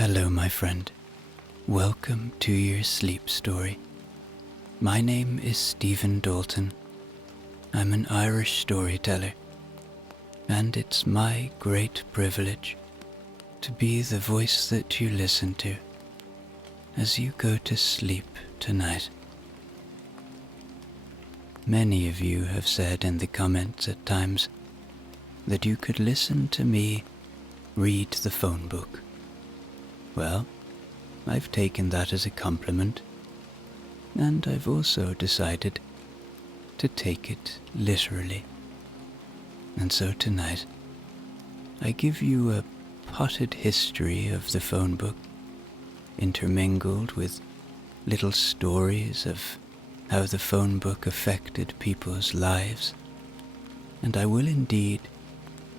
Hello, my friend. Welcome to your sleep story. My name is Stephen Dalton. I'm an Irish storyteller, and it's my great privilege to be the voice that you listen to as you go to sleep tonight. Many of you have said in the comments at times that you could listen to me read the phone book. Well, I've taken that as a compliment, and I've also decided to take it literally. And so tonight, I give you a potted history of the phone book, intermingled with little stories of how the phone book affected people's lives, and I will indeed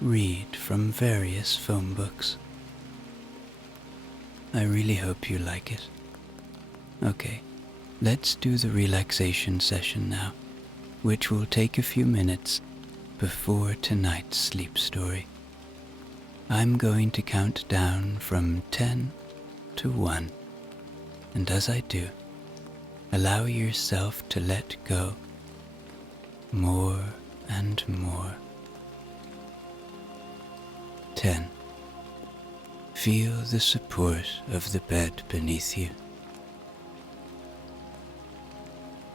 read from various phone books. I really hope you like it. Okay, let's do the relaxation session now, which will take a few minutes before tonight's sleep story. I'm going to count down from 10 to 1, and as I do, allow yourself to let go more and more. 10. Feel the support of the bed beneath you,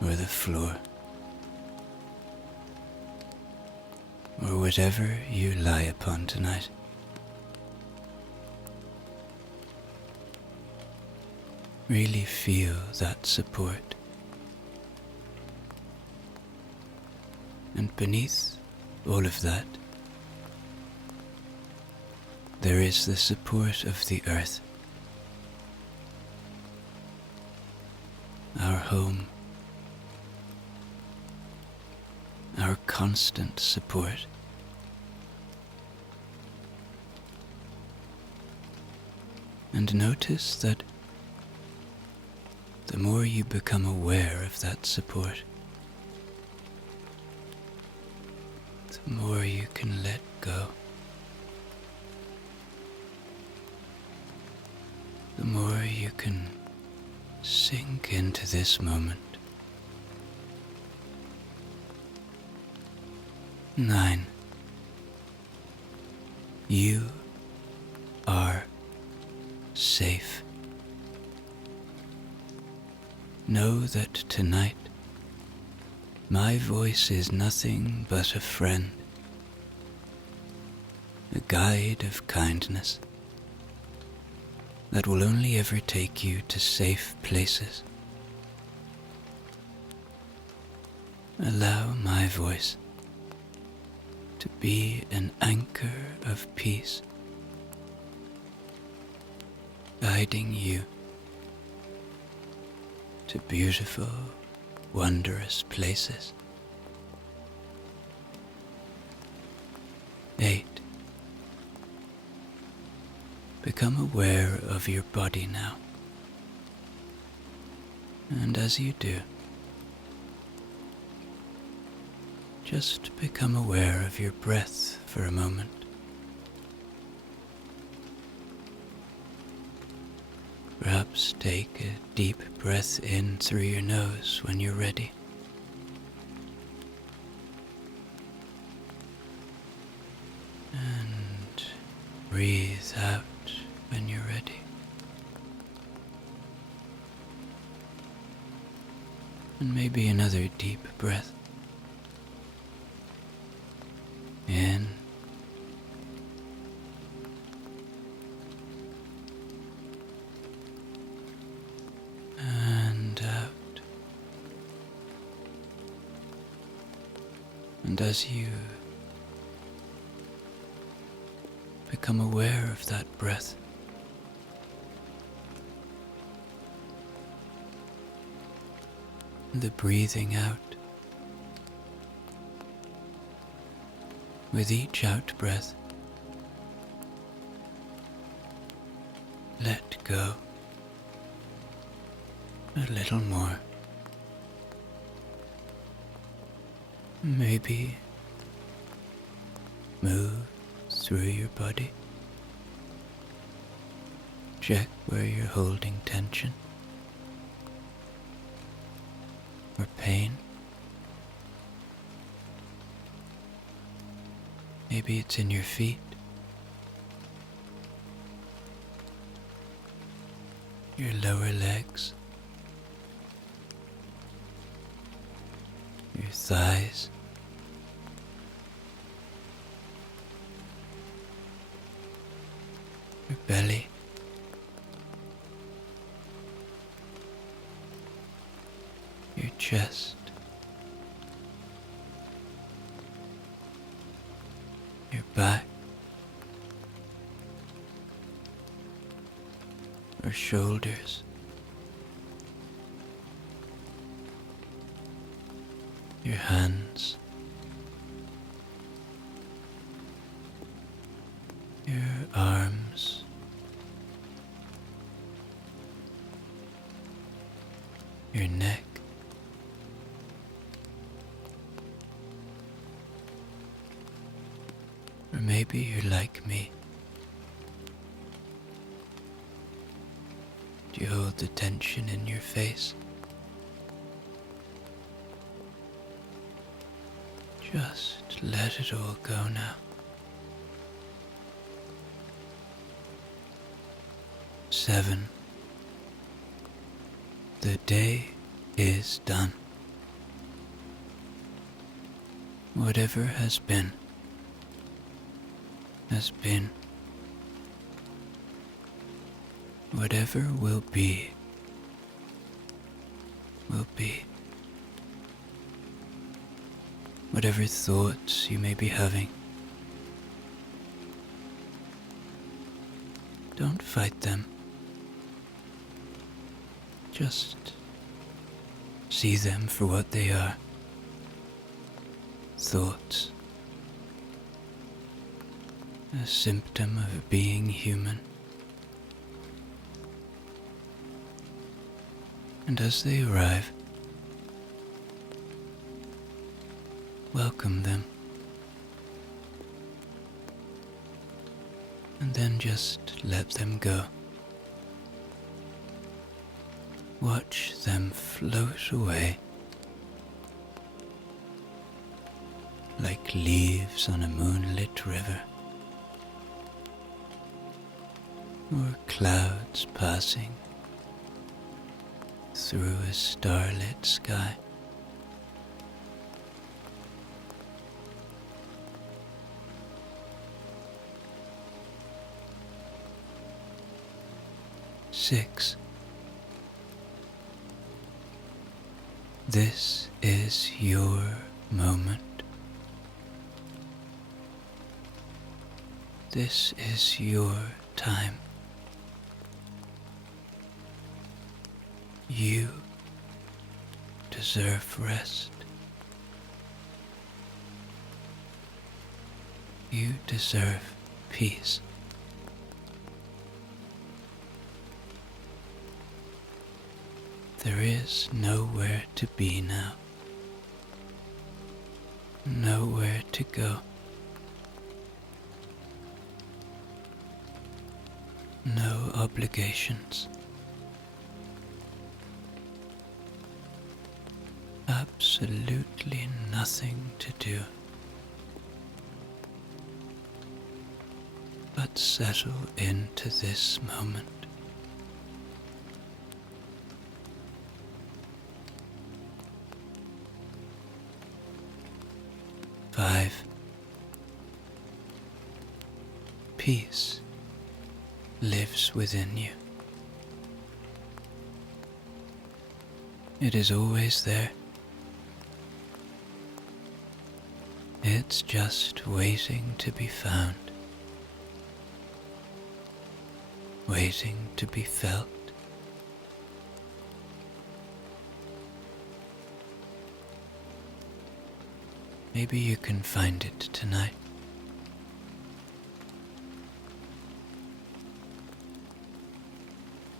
or the floor, or whatever you lie upon tonight. Really feel that support. And beneath all of that, there is the support of the earth, our home, our constant support. And notice that the more you become aware of that support, the more you can let go. The more you can sink into this moment. 9. You are safe. Know that tonight my voice is nothing but a friend, a guide of kindness that will only ever take you to safe places. Allow my voice to be an anchor of peace, guiding you to beautiful, wondrous places. 8. Become aware of your body now. And as you do, just become aware of your breath for a moment. Perhaps take a deep breath in through your nose when you're ready. And breathe out when you're ready. And maybe another deep breath. In. And out. And as you become aware of that breath, the breathing out, with each out breath, let go a little more. Maybe move through your body, Check where you're holding tension or pain. Maybe it's in your feet, your lower legs, your thighs, your belly, your chest, your back, or shoulders, your hands, your arms, your neck, or maybe you're like me. Do you hold the tension in your face? Just let it all go now. 7. The day is done. Whatever has been, has been. Whatever will be, will be. Whatever thoughts you may be having, don't fight them. Just see them for what they are. Thoughts. A symptom of being human. And as they arrive, welcome them. And then just let them go. Watch them float away like leaves on a moonlit river, or clouds passing through a starlit sky. Six. This is your moment. This is your time. You deserve rest. You deserve peace. There is nowhere to be now. Nowhere to go. No obligations. Absolutely nothing to do but settle into this moment. Five. Peace lives within you. It is always there. It's just waiting to be found, waiting to be felt. Maybe you can find it tonight.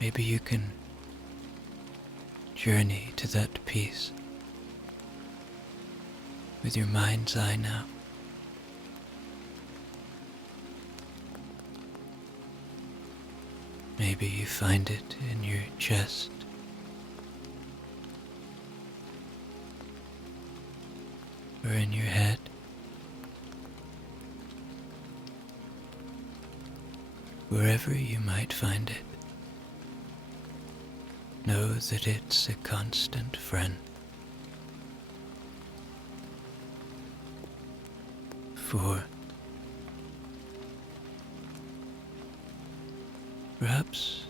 Maybe you can journey to that peace with your mind's eye now. Maybe you find it in your chest, or in your head. Wherever you might find it, know that it's a constant friend. For perhaps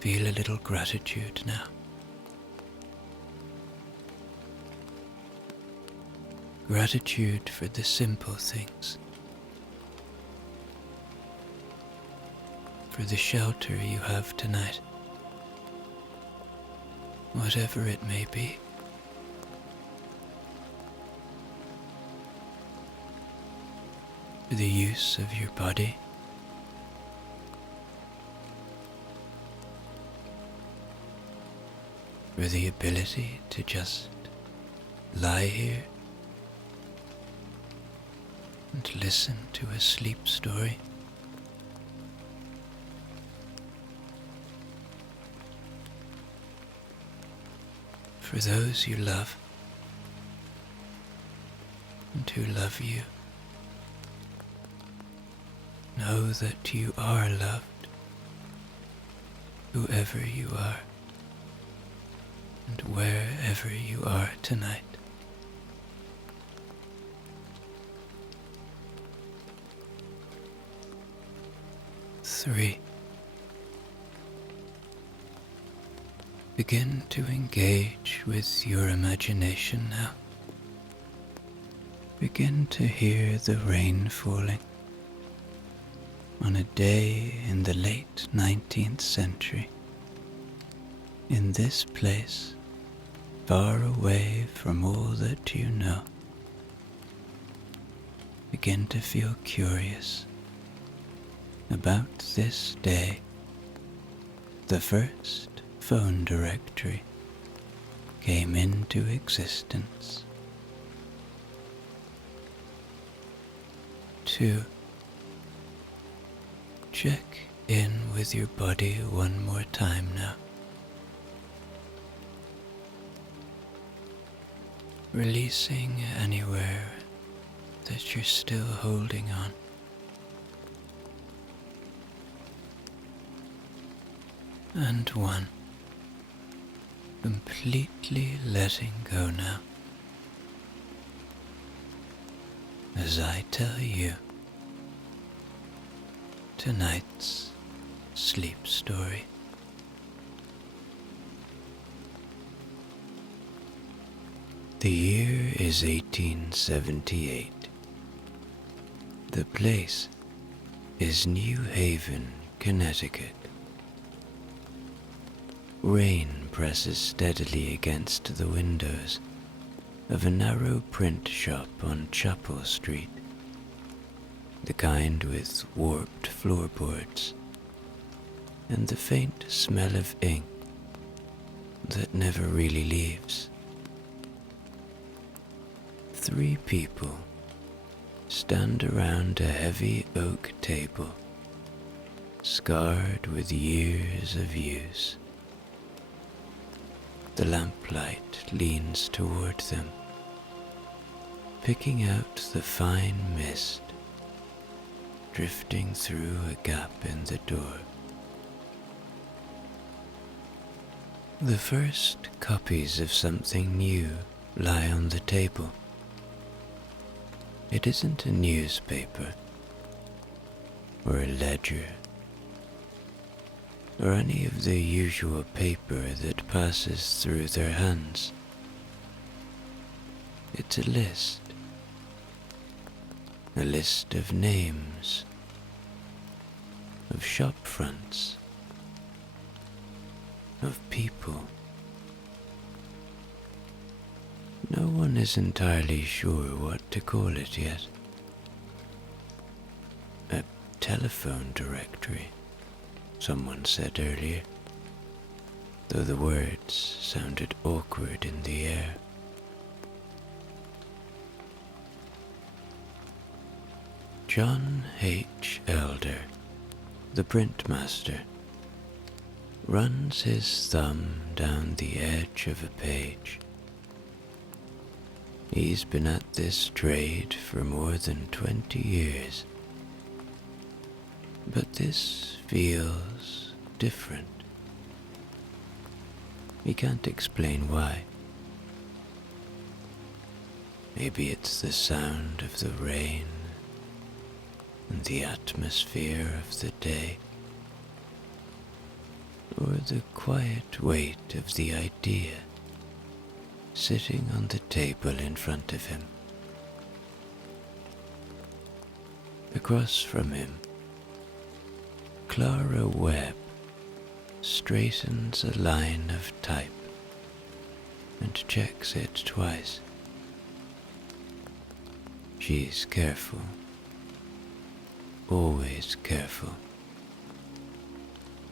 feel a little gratitude now. Gratitude for the simple things, for the shelter you have tonight, whatever it may be. For the use of your body, for the ability to just lie here and listen to a sleep story. For those you love and who love you, know that you are loved, whoever you are and wherever you are tonight. Three. Begin to engage with your imagination now. Begin to hear the rain falling on a day in the late 19th century, in this place, far away from all that you know. Begin to feel curious about this day, the first phone directory came into existence. 2. Check in with your body one more time now. Releasing anywhere that you're still holding on. And 1. Completely letting go now. As I tell you tonight's sleep story. The year is 1878. The place is New Haven, Connecticut. Rain presses steadily against the windows of a narrow print shop on Chapel Street, the kind with warped floorboards and the faint smell of ink that never really leaves. 3 people stand around a heavy oak table, scarred with years of use. The lamplight leans toward them, picking out the fine mist drifting through a gap in the door. The first copies of something new lie on the table. It isn't a newspaper, or a ledger, or any of the usual paper that passes through their hands. It's a list of names, of shop fronts, of people. No one is entirely sure what to call it yet. A telephone directory, someone said earlier, though the words sounded awkward in the air. John H. Elder, the printmaster, runs his thumb down the edge of a page. He's been at this trade for more than 20 years. But this feels different. He can't explain why. Maybe it's the sound of the rain and the atmosphere of the day, or the quiet weight of the idea sitting on the table in front of him. Across from him, Clara Webb straightens a line of type and checks it twice. She's careful, always careful.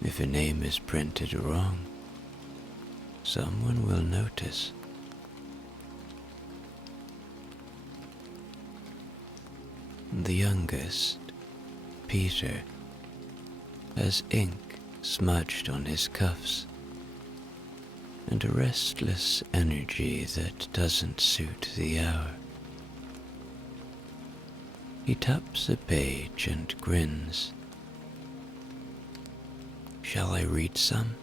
If a name is printed wrong, someone will notice. The youngest, Peter, has ink smudged on his cuffs and a restless energy that doesn't suit the hour. He taps a page and grins. "Shall I read some?"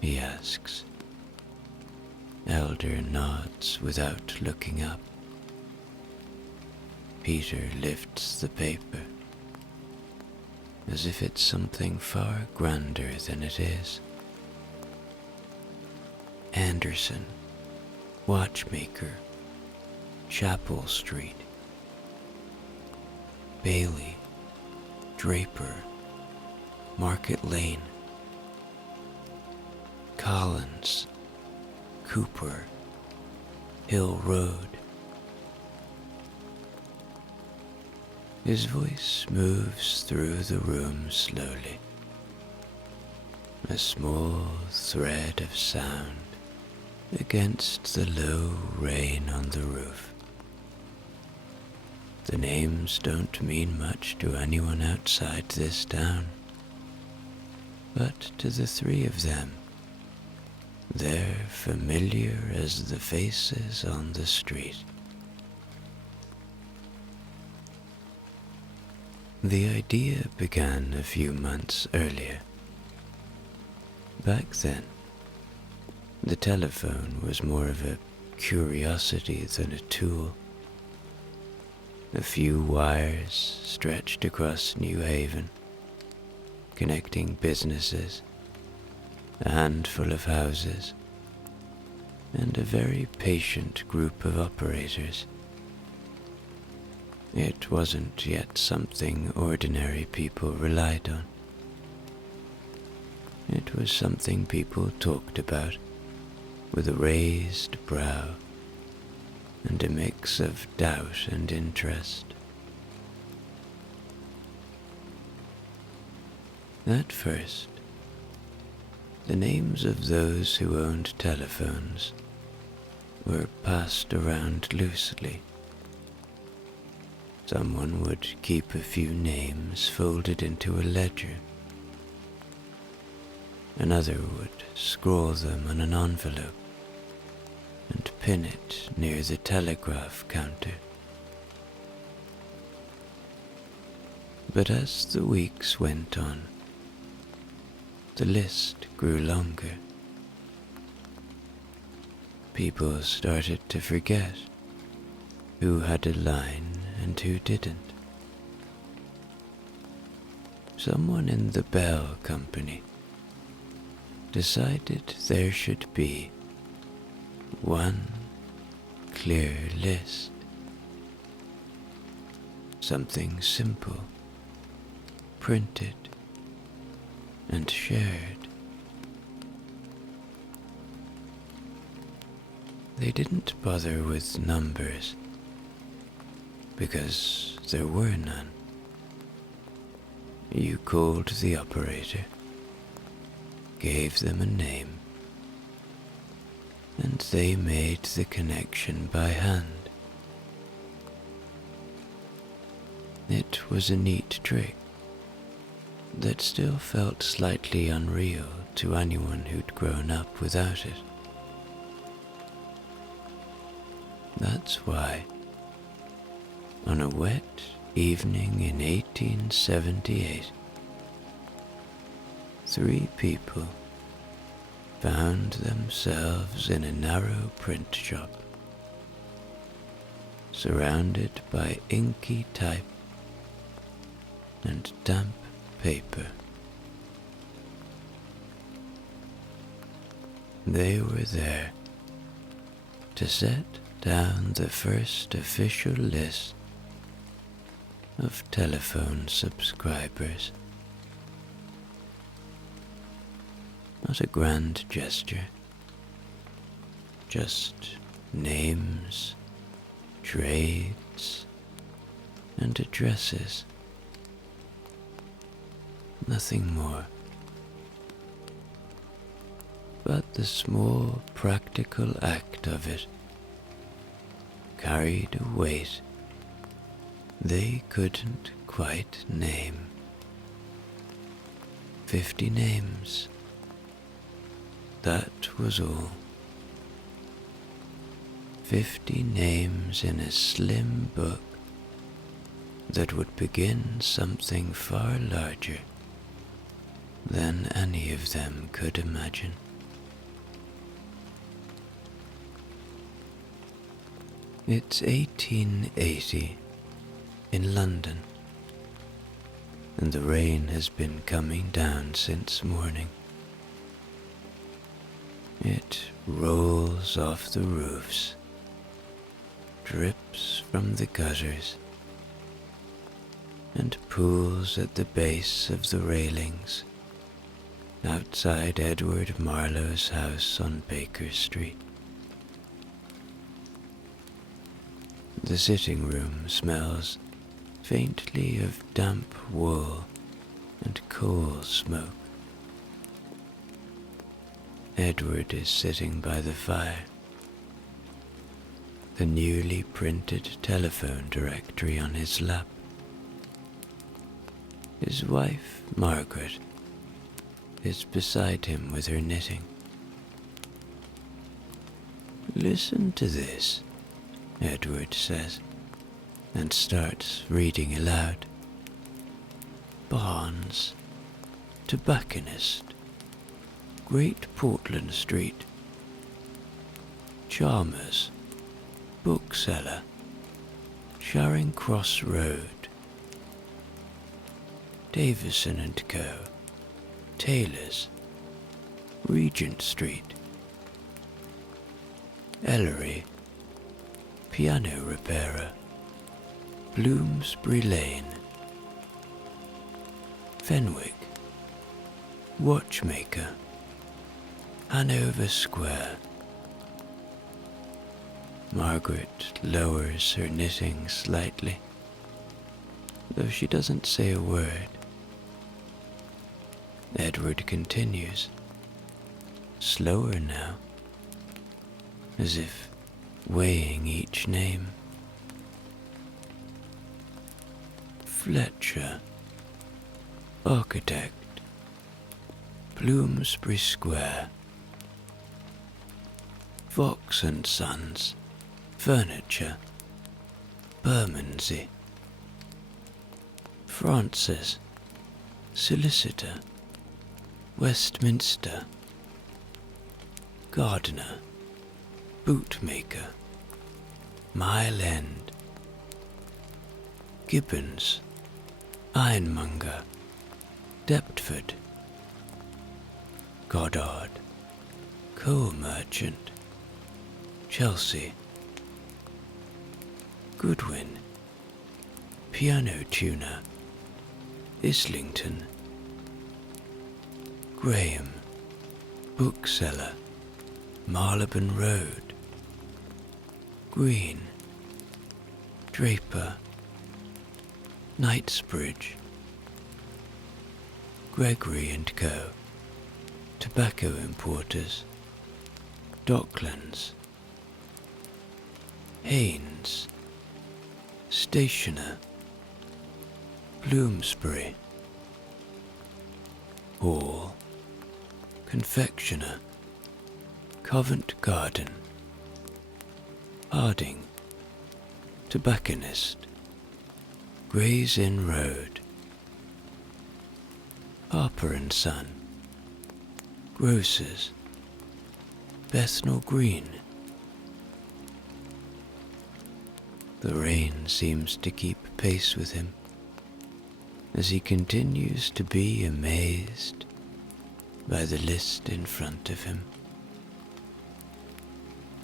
he asks. Elder nods without looking up. Peter lifts the paper, as if it's something far grander than it is. Anderson, watchmaker, Chapel Street. Bailey, Draper, Market Lane. Collins, Cooper, Hill Road. His voice moves through the room slowly, a small thread of sound against the low rain on the roof. The names don't mean much to anyone outside this town, but to the three of them, they're familiar as the faces on the street. The idea began a few months earlier. Back then, the telephone was more of a curiosity than a tool. A few wires stretched across New Haven, connecting businesses, a handful of houses, and a very patient group of operators. It wasn't yet something ordinary people relied on. It was something people talked about with a raised brow and a mix of doubt and interest. At first, the names of those who owned telephones were passed around loosely. Someone would keep a few names folded into a ledger. Another would scrawl them on an envelope and pin it near the telegraph counter. But as the weeks went on, the list grew longer. People started to forget who had a line and who didn't. Someone in the Bell Company decided there should be one clear list. Something simple, printed and shared. They didn't bother with numbers because there were none. You called the operator, gave them a name, and they made the connection by hand. It was a neat trick, that still felt slightly unreal to anyone who'd grown up without it. That's why, on a wet evening in 1878, 3 people found themselves in a narrow print shop, surrounded by inky type and damp paper. They were there to set down the first official list of telephone subscribers. Not a grand gesture, just names, trades, and addresses. Nothing more. But the small practical act of it carried a weight they couldn't quite name. 50 names. That was all. 50 names in a slim book that would begin something far larger than any of them could imagine. It's 1880 in London, and the rain has been coming down since morning. It rolls off the roofs, drips from the gutters, and pools at the base of the railings outside Edward Marlowe's house on Baker Street. The sitting room smells faintly of damp wool and coal smoke. Edward is sitting by the fire, the newly printed telephone directory on his lap. His wife, Margaret, is beside him with her knitting. "Listen to this," Edward says, and starts reading aloud. "Barnes, tobacconist, Great Portland Street. Chalmers, bookseller, Charing Cross Road. Davison and Co., tailors, Regent Street. Ellery, piano repairer, Bloomsbury Lane. Fenwick, watchmaker, Hanover Square." Margaret lowers her knitting slightly, though she doesn't say a word. Edward continues, slower now, as if weighing each name. Fletcher, architect, Bloomsbury Square. Fox and Sons, furniture, Bermondsey. Francis, solicitor, Westminster. Gardner, bootmaker, Mile End. Gibbons, ironmonger, Deptford. Goddard, coal merchant, Chelsea. Goodwin, piano tuner, Islington. Graham, bookseller, Marylebone Road. Green, draper, Knightsbridge. Gregory and Co., tobacco importers, Docklands. Haynes, stationer, Bloomsbury. hall, confectioner, Covent Garden, Harding, tobacconist, Gray's Inn Road, Harper and Son, grocers, Bethnal Green. The rain seems to keep pace with him as he continues to be amazed by the list in front of him.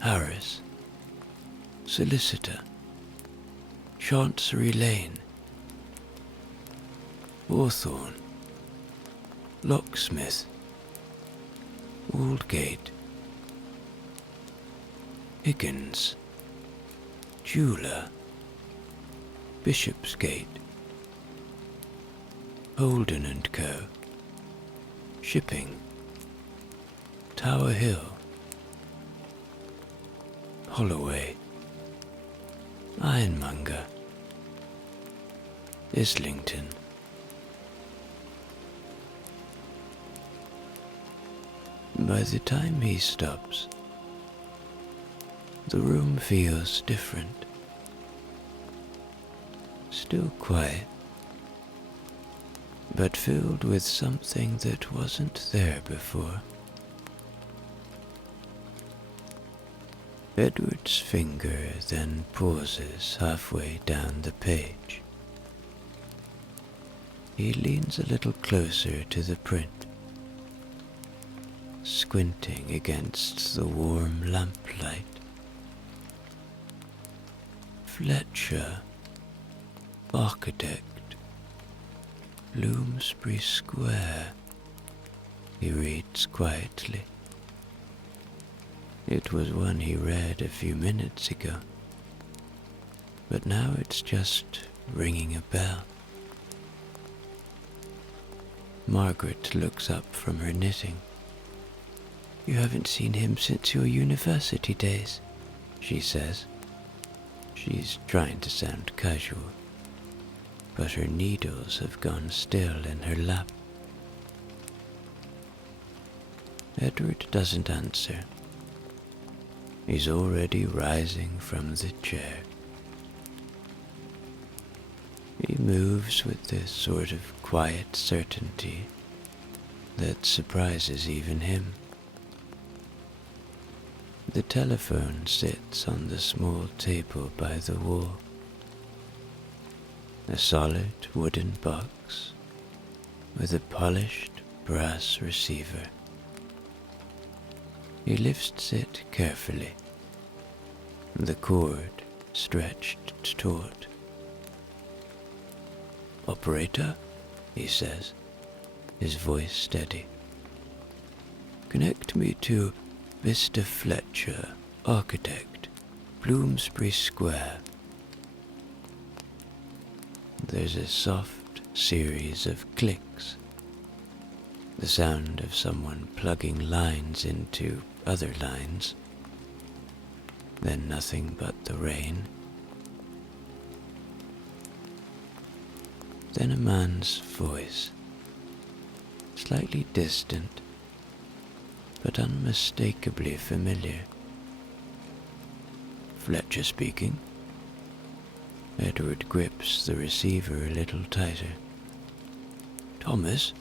Harris, solicitor, Chancery Lane, Hawthorne, locksmith, Aldgate, Higgins, jeweller, Bishopsgate, Holden and Co., shipping, Tower Hill, Holloway, Ironmonger, Islington. By the time he stops, the room feels different. Still quiet, but filled with something that wasn't there before. Edward's finger then pauses halfway down the page. He leans a little closer to the print, squinting against the warm lamplight. Fletcher, architect, Bloomsbury Square, he reads quietly. It was one he read a few minutes ago, but now it's just ringing a bell. Margaret looks up from her knitting. "You haven't seen him since your university days," she says. She's trying to sound casual, but her needles have gone still in her lap. Edward doesn't answer. He's already rising from the chair. He moves with this sort of quiet certainty that surprises even him. The telephone sits on the small table by the wall. A solid wooden box with a polished brass receiver. He lifts it carefully, the cord stretched taut. "Operator," he says, his voice steady. "Connect me to Mr. Fletcher, architect, Bloomsbury Square." There's a soft series of clicks, the sound of someone plugging lines into other lines, then nothing but the rain. Then a man's voice, slightly distant, but unmistakably familiar. "Fletcher speaking." Edward grips the receiver a little tighter. "Thomas,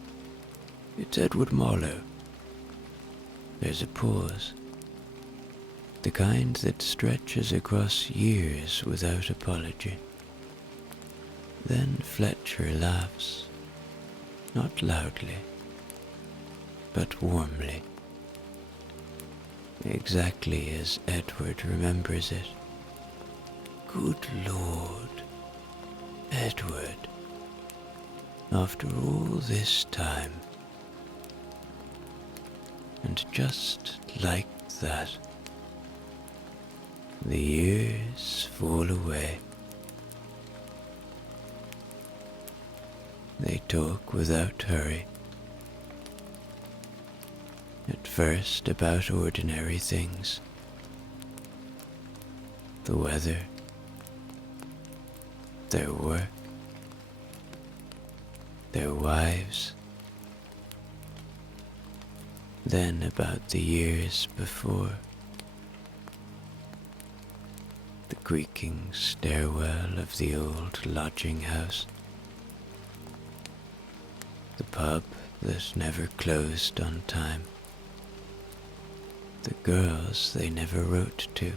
it's Edward Marlowe." There's a pause, the kind that stretches across years without apology. Then Fletcher laughs, not loudly, but warmly, exactly as Edward remembers it. Good Lord, Edward, after all this time. And just like that, the years fall away. They talk without hurry. At first about ordinary things. The weather, their work, their wives, Then about the years before, the creaking stairwell of the old lodging house, the pub that never closed on time, the girls they never wrote to,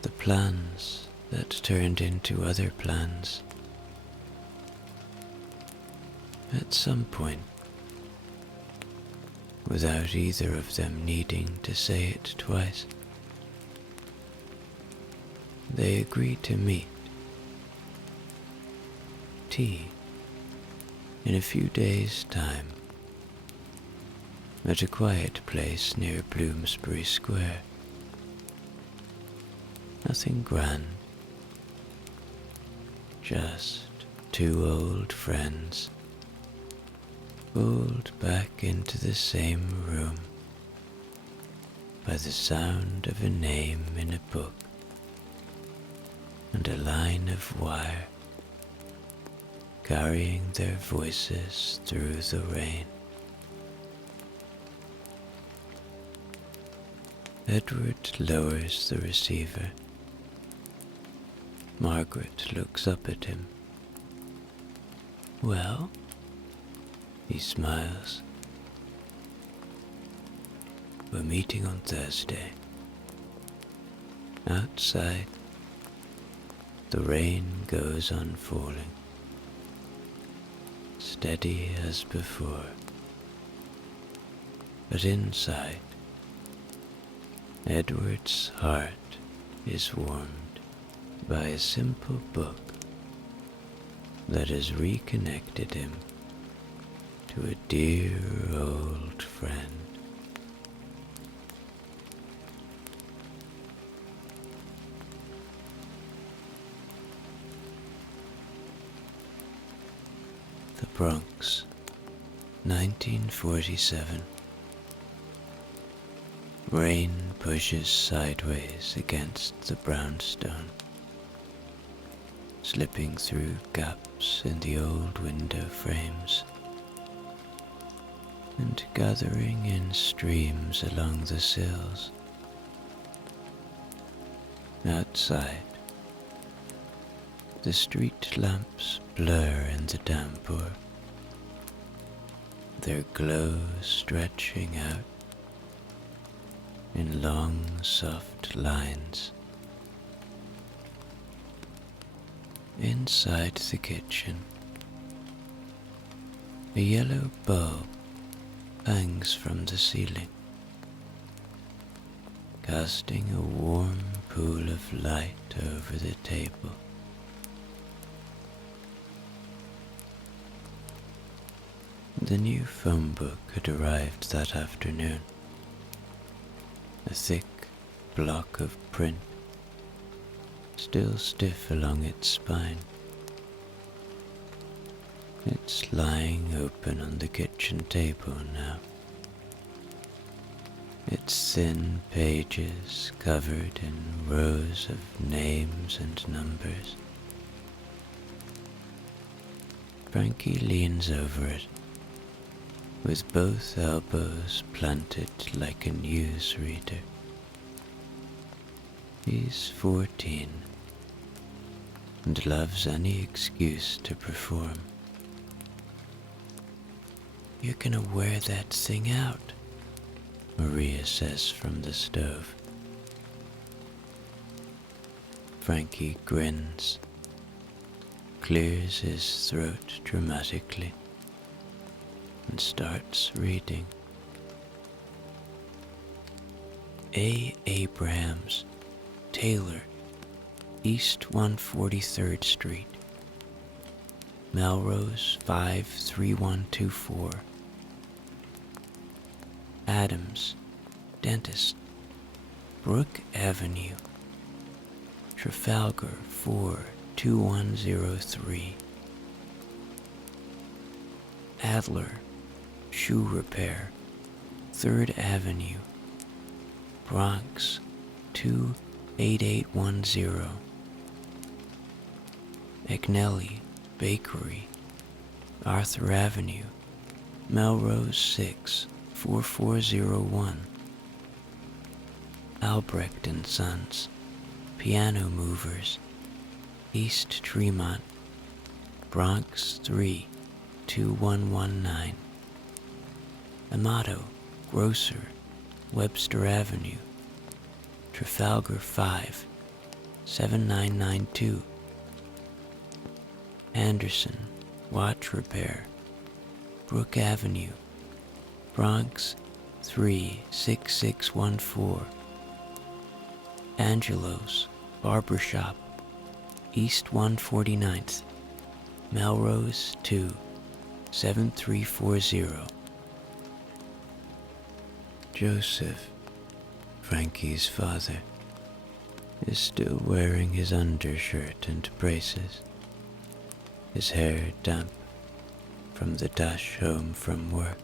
the plans that turned into other plans. At some point, without either of them needing to say it twice, they agreed to meet. Tea in a few days' time at a quiet place near Bloomsbury Square. Nothing grand, just two old friends pulled back into the same room by the sound of a name in a book and a line of wire carrying their voices through the rain. Edward lowers the receiver. Margaret looks up at him. "Well?" He smiles. "We're meeting on Thursday." Outside, the rain goes on falling, steady as before. But inside, Edward's heart is warmed by a simple book that has reconnected him to a dear old friend. The Bronx, 1947. Rain pushes sideways against the brownstone, slipping through gaps in the old window frames and gathering in streams along the sills. Outside, the street lamps blur in the downpour, their glow stretching out in long, soft lines. Inside the kitchen, a yellow bulb hangs from the ceiling, casting a warm pool of light over the table. The new phone book had arrived that afternoon, a thick block of print, still stiff along its spine. It's lying open on the kitchen table now, its thin pages covered in rows of names and numbers. Frankie leans over it, with both elbows planted like a newsreader. He's 14 and loves any excuse to perform. "You're gonna wear that thing out," Maria says from the stove. Frankie grins, clears his throat dramatically, and starts reading. A. Abrahams, Taylor, East 143rd Street, Melrose 53124. Adams, Dentist, Brook Avenue, Trafalgar 42103. Adler, Shoe Repair, 3rd Avenue, Bronx 28810. Agnelli Bakery, Arthur Avenue, Melrose 6, 4401. Albrecht and Sons, Piano Movers, East Tremont, Bronx 3, 2119. Amato, Grocer, Webster Avenue, Trafalgar 5, 7992. Anderson, Watch Repair, Brook Avenue, Bronx 36614. Angelo's, Barbershop, East 149th, Melrose 2, 7340. Joseph, Frankie's father, is still wearing his undershirt and braces, his hair damp from the dash home from work.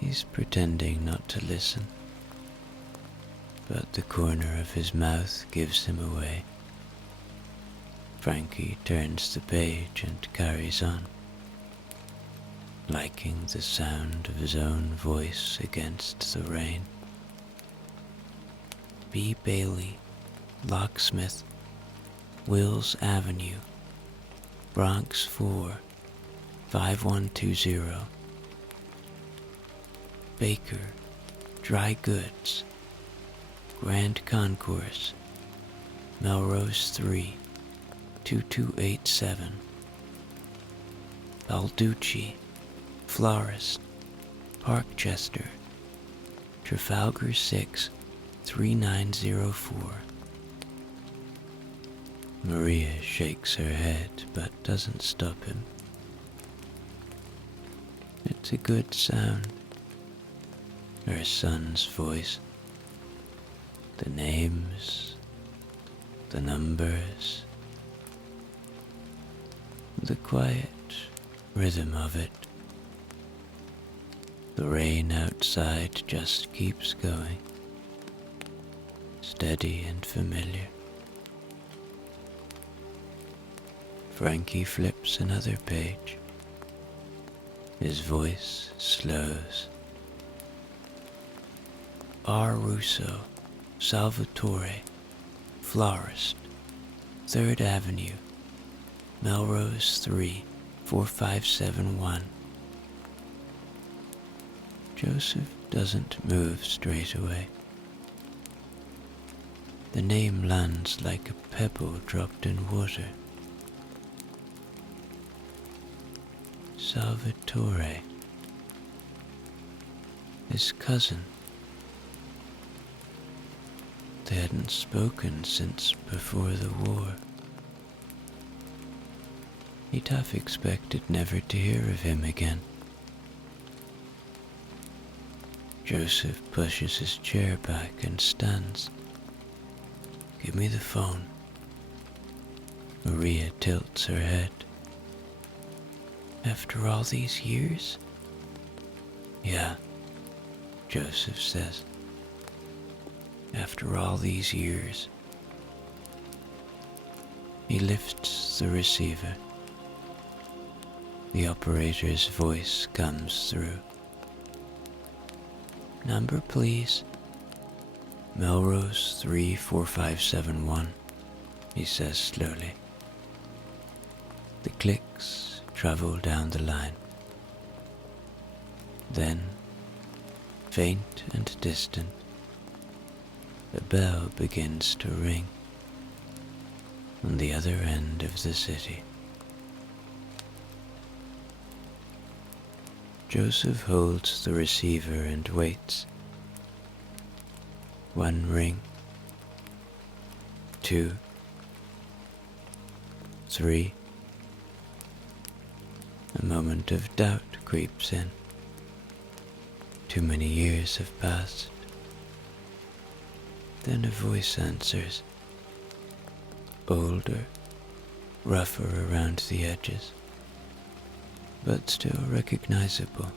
He's pretending not to listen, but the corner of his mouth gives him away. Frankie turns the page and carries on, liking the sound of his own voice against the rain. B. Bailey, Locksmith, Wills Avenue, Bronx 4, 5120. Baker, Dry Goods, Grand Concourse, Melrose 3, 2287. Balducci, Florist, Parkchester, Trafalgar 6, 3904. Maria shakes her head but doesn't stop him. It's a good sound. Her son's voice. The names, the numbers, the quiet rhythm of it. The rain outside just keeps going, steady and familiar. Frankie flips another page. His voice slows. R. Russo, Salvatore, Florist, 3rd Avenue, Melrose 3, 4571. Joseph doesn't move straight away. The name lands like a pebble dropped in water. Salvatore, his cousin. They hadn't spoken since before the war. He'd half expected never to hear of him again. Joseph pushes his chair back and stands. Give me the phone. Maria tilts her head. After all these years? Yeah, Joseph says. After all these years. He lifts the receiver. The operator's voice comes through. Number, please. Melrose 34571, he says slowly. The clicks travel down the line. Then, faint and distant, a bell begins to ring on the other end of the city. Joseph holds the receiver and waits. 1 ring, 2, 3. A moment of doubt creeps in. Too many years have passed. Then a voice answers. Older, rougher around the edges, but still recognizable.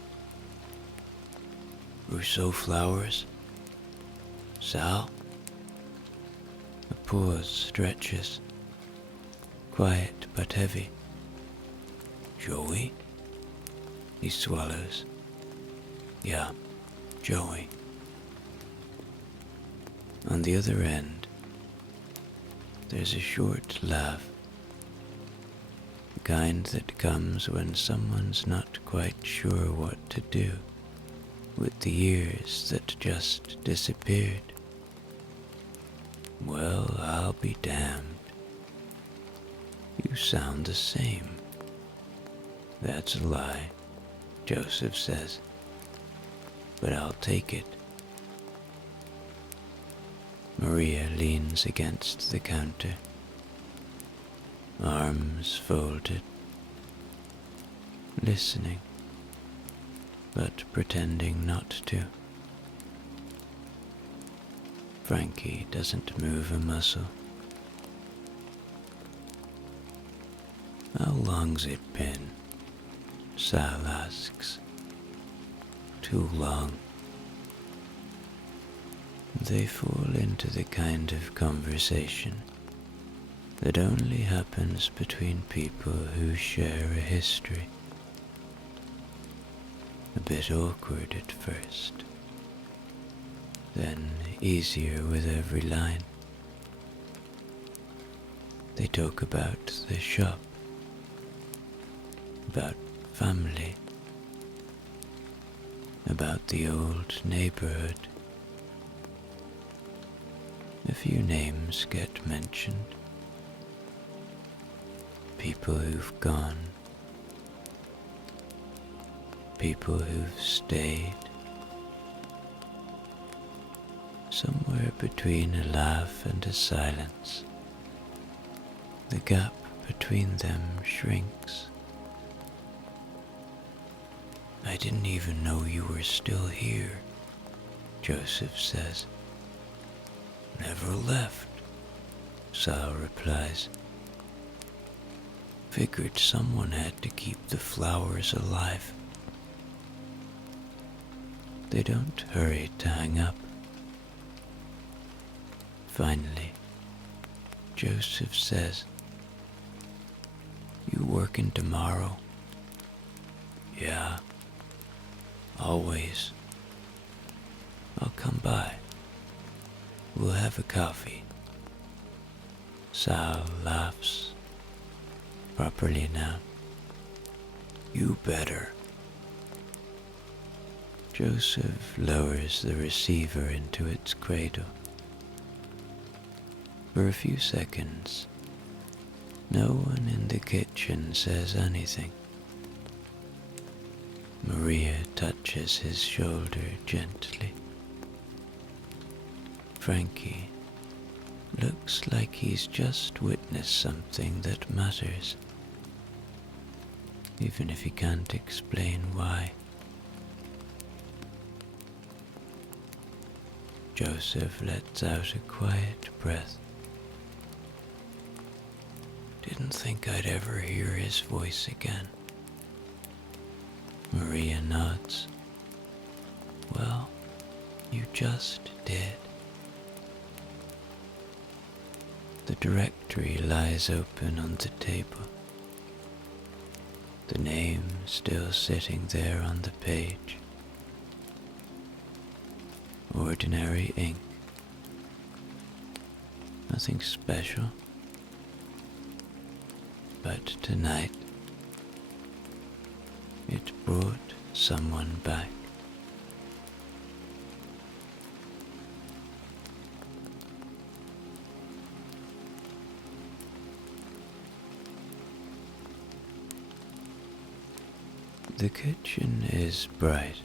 Rousseau Flowers? Sal? A pause stretches, quiet but heavy. Joey? He swallows. Yeah, Joey. On the other end, there's a short laugh. The kind that comes when someone's not quite sure what to do with the years that just disappeared. Well, I'll be damned. You sound the same. That's a lie, Joseph says, but I'll take it. Maria leans against the counter, arms folded, listening, but pretending not to. Frankie doesn't move a muscle. How long's it been? Sal asks. Too long. They fall into the kind of conversation that only happens between people who share a history. A bit awkward at first, then easier with every line. They talk about the shop, about family, about the old neighborhood. A few names get mentioned. People who've gone. People who've stayed. Somewhere between a laugh and a silence, the gap between them shrinks. I didn't even know you were still here, Joseph says. Never left, Sal replies. Figured someone had to keep the flowers alive. They don't hurry to hang up. Finally, Joseph says, You working tomorrow? Yeah, always. I'll come by. We'll have a coffee. Sal laughs. Properly now. You better. Joseph lowers the receiver into its cradle. For a few seconds, no one in the kitchen says anything. Maria touches his shoulder gently. Frankie looks like he's just witnessed something that matters, even if he can't explain why. Joseph lets out a quiet breath. Didn't think I'd ever hear his voice again. Maria nods. Well, you just did. The directory lies open on the table. The name still sitting there on the page. Ordinary ink. Nothing special. But tonight, it brought someone back. The kitchen is bright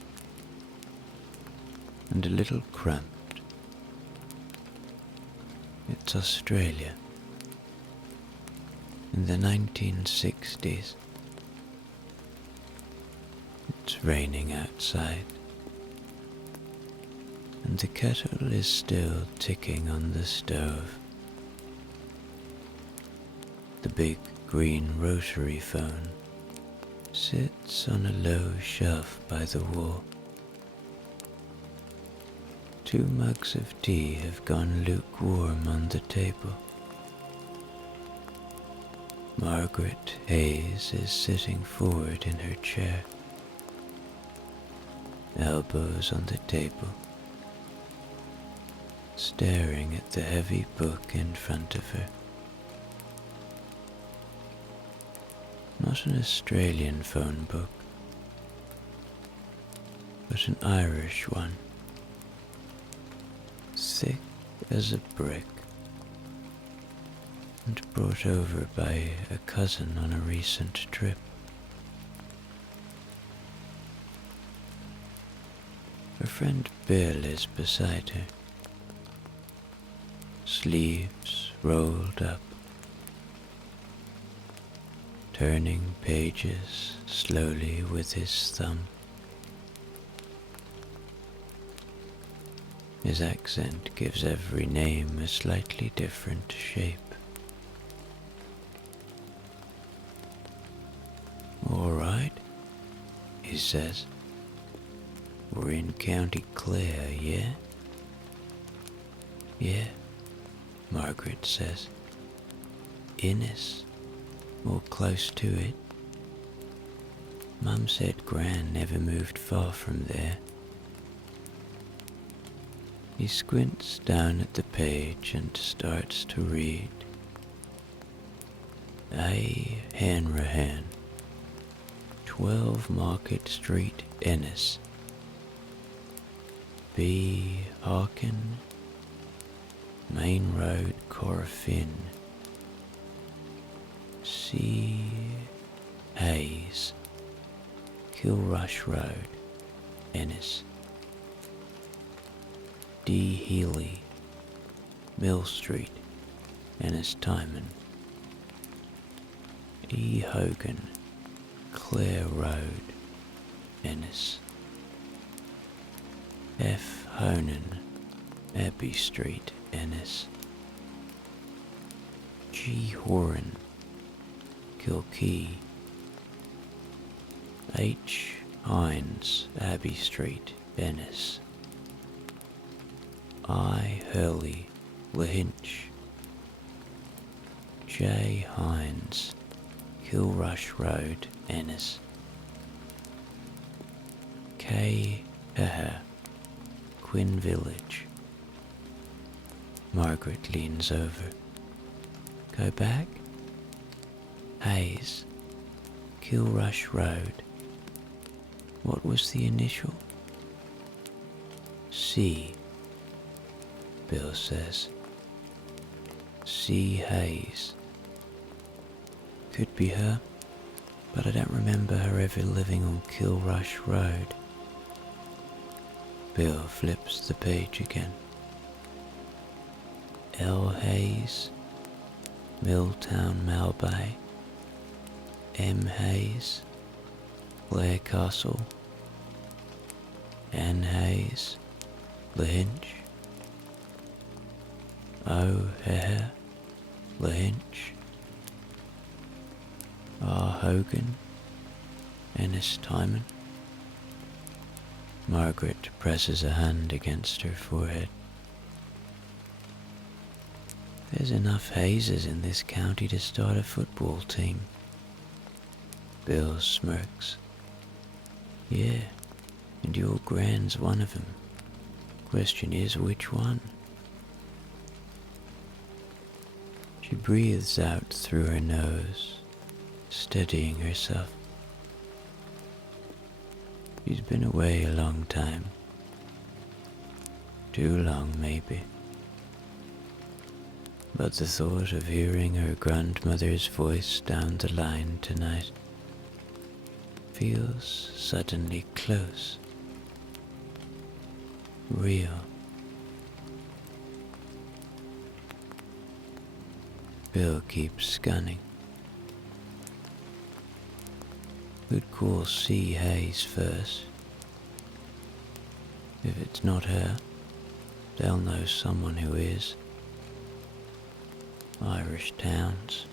and a little cramped. It's Australia in the 1960s. It's raining outside, and the kettle is still ticking on the stove. The big green rotary phone sits on a low shelf by the wall. 2 mugs of tea have gone lukewarm on the table. Margaret Hayes is sitting forward in her chair, elbows on the table, staring at the heavy book in front of her. Not an Australian phone book, but an Irish one, thick as a brick, and brought over by a cousin on a recent trip. Her friend Bill is beside her, sleeves rolled up, turning pages slowly with his thumb. His accent gives every name a slightly different shape. "All right," he says. "We're in County Clare, yeah?" "Yeah," Margaret says. "Innis, or close to it. Mum said Gran never moved far from there." He squints down at the page and starts to read. "A. Hanrahan, 12 Market Street, Ennis. B. Harkin, Main Road, Corofin. C. Hayes, Kilrush Road, Ennis. D. Healy, Mill Street, Ennis Timon. E. Hogan, Clare Road, Ennis. F. Honan, Abbey Street, Ennis. G. Horan, Kilkee. H. Hines, Abbey Street, Ennis. I. Hurley, Lahinch. J. Hines, Kilrush Road, Ennis. K. Heher, Quinn Village." Margaret leans over. "Go back? Hayes, Kilrush Road. What was the initial?" "C," Bill says. "C. Hayes. Could be her, but I don't remember her ever living on Kilrush Road." Bill flips the page again. L. Hayes, Milltown, Malbay. M. Hayes, Clare Castle. N. Hayes, Lahinch. O. Heher, Lahinch. R. Hogan, Ennis Timon. Margaret presses a hand against her forehead. "There's enough Hayeses in this county to start a football team." Bill smirks. "Yeah, and your Gran's one of them. Question is, which one?" She breathes out through her nose, steadying herself. She's been away a long time. Too long, maybe. But the thought of hearing her grandmother's voice down the line tonight feels suddenly close, real. Bill keeps scanning. Could call C. Hayes first. If it's not her, they'll know someone who is. Irish towns.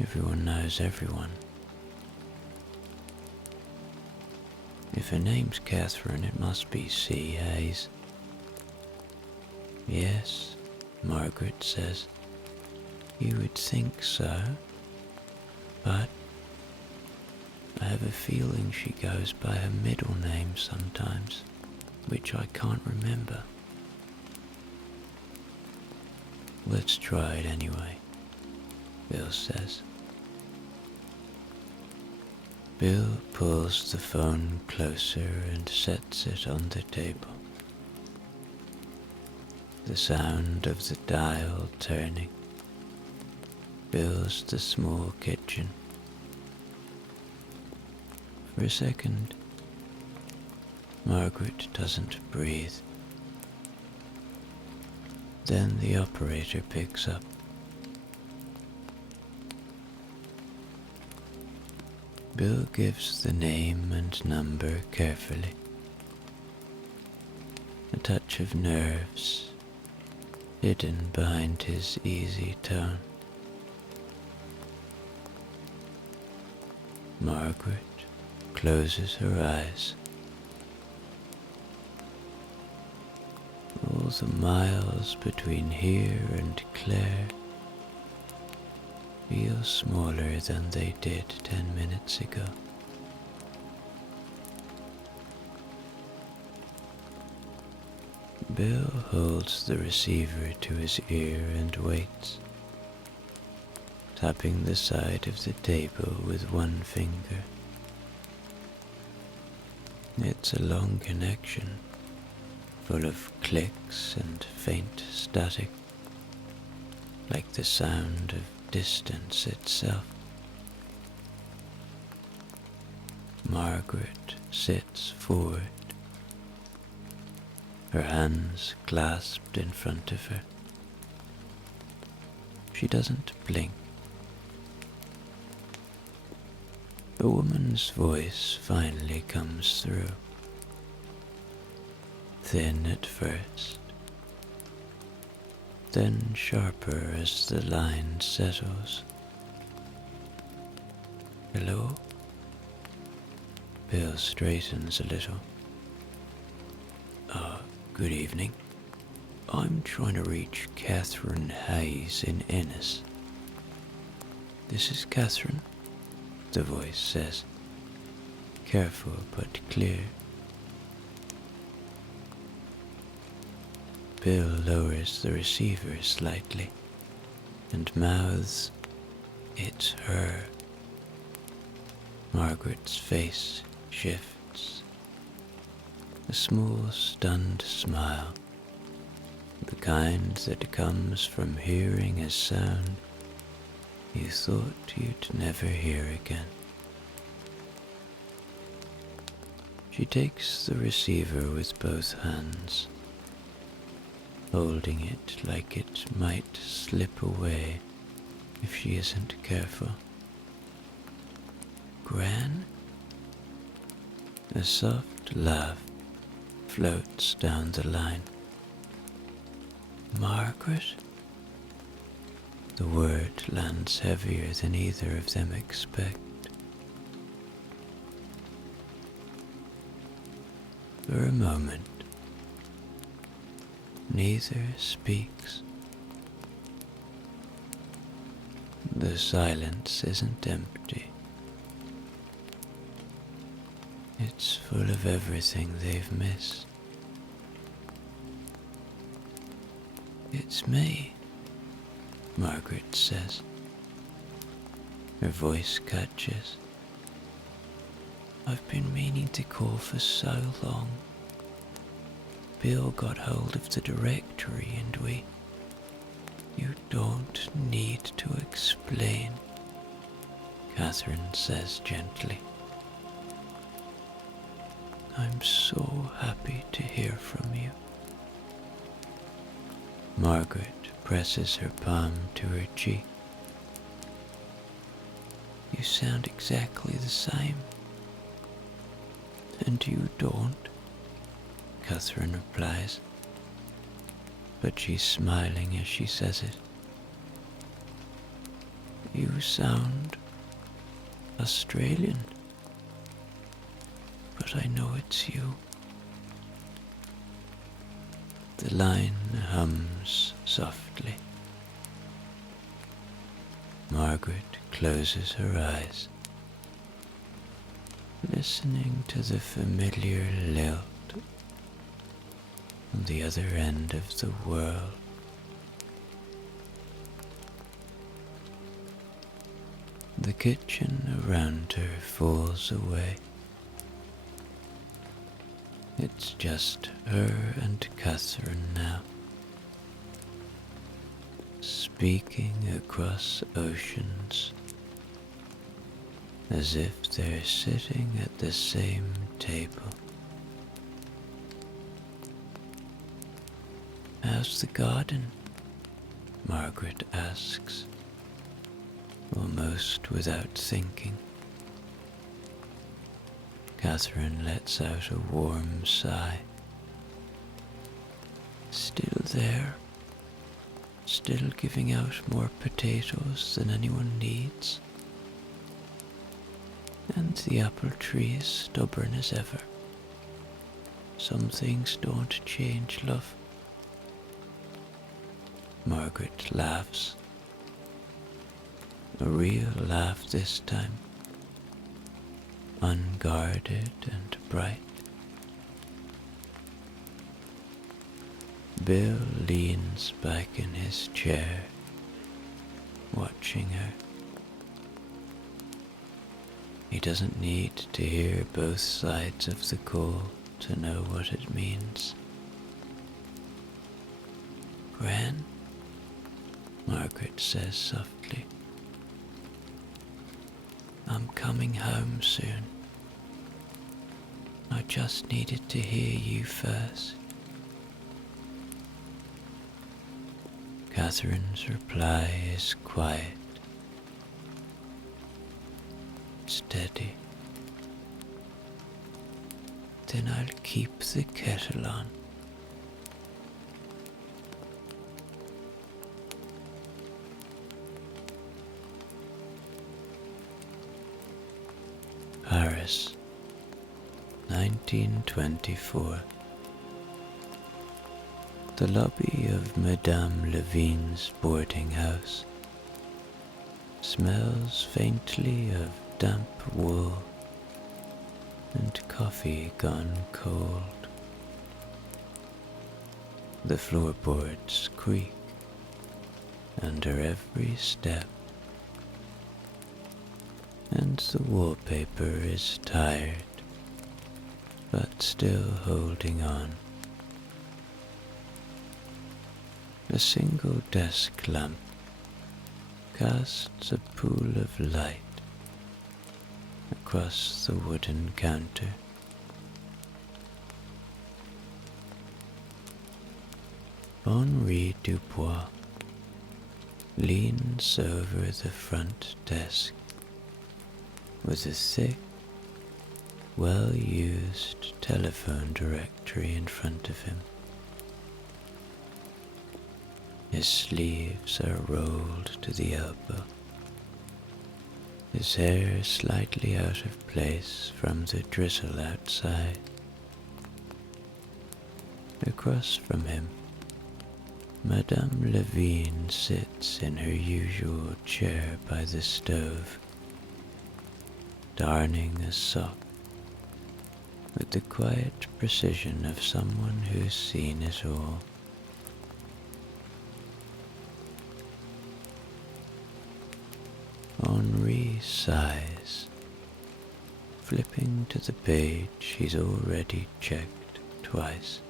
Everyone knows everyone. If her name's Catherine, it must be C. Hayes. "Yes," Margaret says. "You would think so, but..." I have a feeling she goes by her middle name sometimes, which I can't remember. Let's try it anyway, Bill says. Bill pulls the phone closer and sets it on the table. The sound of the dial turning fills the small kitchen. For a second, Margaret doesn't breathe. Then the operator picks up. Bill gives the name and number carefully. A touch of nerves hidden behind his easy tone. Margaret closes her eyes. All the miles between here and Claire feel smaller than they did 10 minutes ago. Bill holds the receiver to his ear and waits, tapping the side of the table with one finger. It's a long connection, full of clicks and faint static, like the sound of distance itself. Margaret sits forward, her hands clasped in front of her. She doesn't blink. A woman's voice finally comes through, thin at first, then sharper as the line settles. Hello? Bill straightens a little. Good evening. I'm trying to reach Catherine Hayes in Ennis. This is Catherine, the voice says, careful but clear. Bill lowers the receiver slightly and mouths, "It's her." Margaret's face shifts. A small, stunned smile, the kind that comes from hearing a sound you thought you'd never hear again. She takes the receiver with both hands, holding it like it might slip away if she isn't careful. Gran? A soft laugh floats down the line. Margaret? The word lands heavier than either of them expect. For a moment, neither speaks. The silence isn't empty. It's full of everything they've missed. It's me, Margaret says. Her voice catches. I've been meaning to call for so long. Bill got hold of the directory and we... You don't need to explain, Catherine says gently. I'm so happy to hear from you. Margaret presses her palm to her cheek. You sound exactly the same. And you don't, Catherine replies, but she's smiling as she says it. You sound Australian, but I know it's you. The line hums softly. Margaret closes her eyes. listening to the familiar lilt on the other end of the world. The kitchen around her falls away. It's just her and Catherine now, speaking across oceans, as if they're sitting at the same table. "How's the garden?" Margaret asks, almost without thinking. Catherine lets out a warm sigh. "Still there, still giving out more potatoes than anyone needs. And the apple tree is stubborn as ever. Some things don't change, love." Margaret laughs. A real laugh this time, unguarded and bright. Bill leans back in his chair, watching her. He doesn't need to hear both sides of the call to know what it means. "Gran," Margaret says softly, "I'm coming home soon. I just needed to hear you first." Catherine's reply is quiet, steady. "Then I'll keep the kettle on." Paris, 1924. The lobby of Madame Levine's boarding house smells faintly of damp wool and coffee gone cold. The floorboards creak under every step, and the wallpaper is tired, but still holding on. A single desk lamp casts a pool of light across the wooden counter. Henri Dubois leans over the front desk with a thick, well-used telephone directory in front of him. His sleeves are rolled to the elbow, his hair slightly out of place from the drizzle outside. Across from him, Madame Levine sits in her usual chair by the stove, darning a sock with the quiet precision of someone who's seen it all. Henri sighs, flipping to the page he's already checked twice.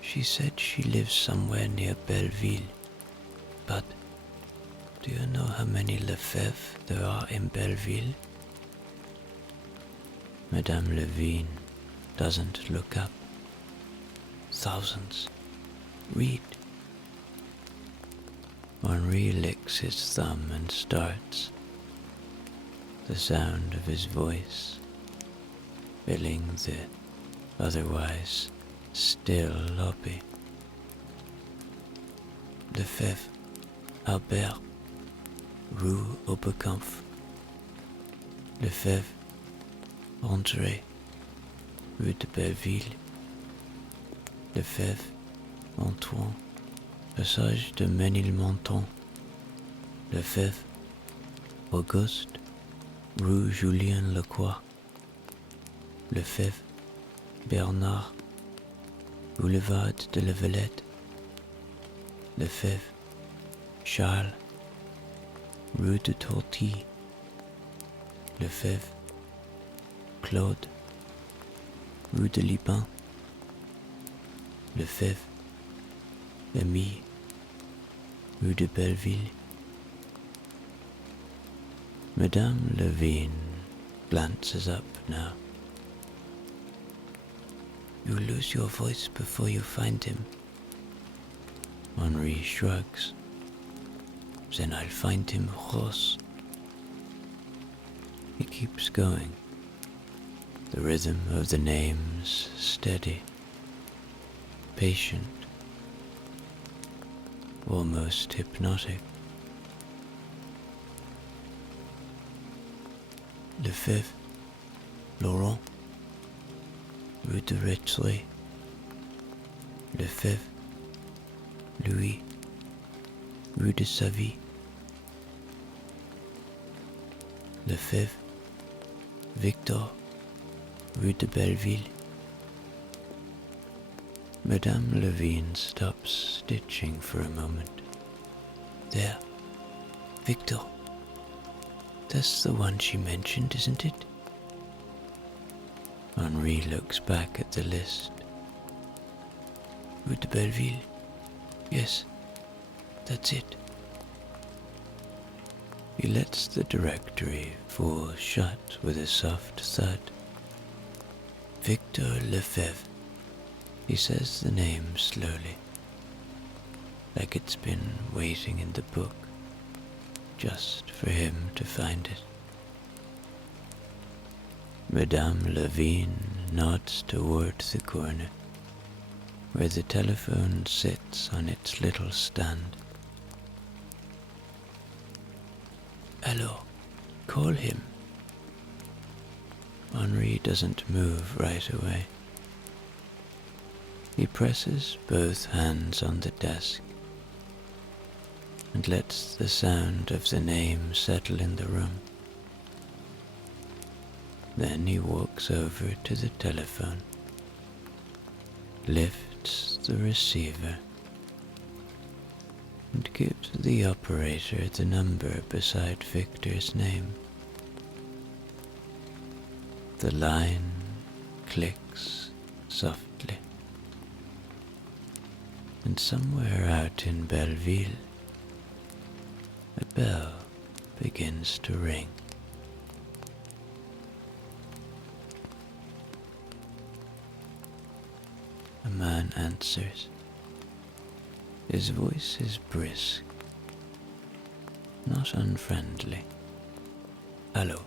"She said she lives somewhere near Belleville, but do you know how many Lefebvre there are in Belleville?" Madame Levine doesn't look up. "Thousands. Read." Henri licks his thumb and starts, the sound of his voice filling the otherwise still lobby. "Lefebvre, Albert, Rue Oberkampf. Lefebvre, André, Rue de Belleville. Lefebvre, Antoine, Passage de Ménilmontant. Lefebvre, Auguste, rue Julien Lecroix, Lefebvre, Bernard, boulevard de la Villette, Lefebvre, Charles, rue de Tortille, Lefebvre, Claude, rue de Liban, Lefebvre, Emile, rue de Belleville. Madame Levine glances up now. You lose your voice before you find him. Henri shrugs. Then I'll find him, Ross. He keeps going. The rhythm of the names steady, patient, almost hypnotic. Lefebvre, Laurent, rue de Retray, Lefebvre, Louis, rue de Savy, Lefebvre, Victor, rue de Belleville. Madame Levine stops stitching for a moment. There, Victor. That's the one she mentioned, isn't it? Henri looks back at the list. Rue de Belleville. Yes, that's it. He lets the directory fall shut with a soft thud. Victor Lefebvre. He says the name slowly, like it's been waiting in the book, just for him to find it. Madame Levine nods toward the corner, where the telephone sits on its little stand. Hello, call him. Henri doesn't move right away. He presses both hands on the desk and lets the sound of the name settle in the room. Then he walks over to the telephone, lifts the receiver, and gives the operator the number beside Victor's name. The line clicks softly, and somewhere out in Belleville, a bell begins to ring. A man answers. His voice is brisk, not unfriendly. Hello.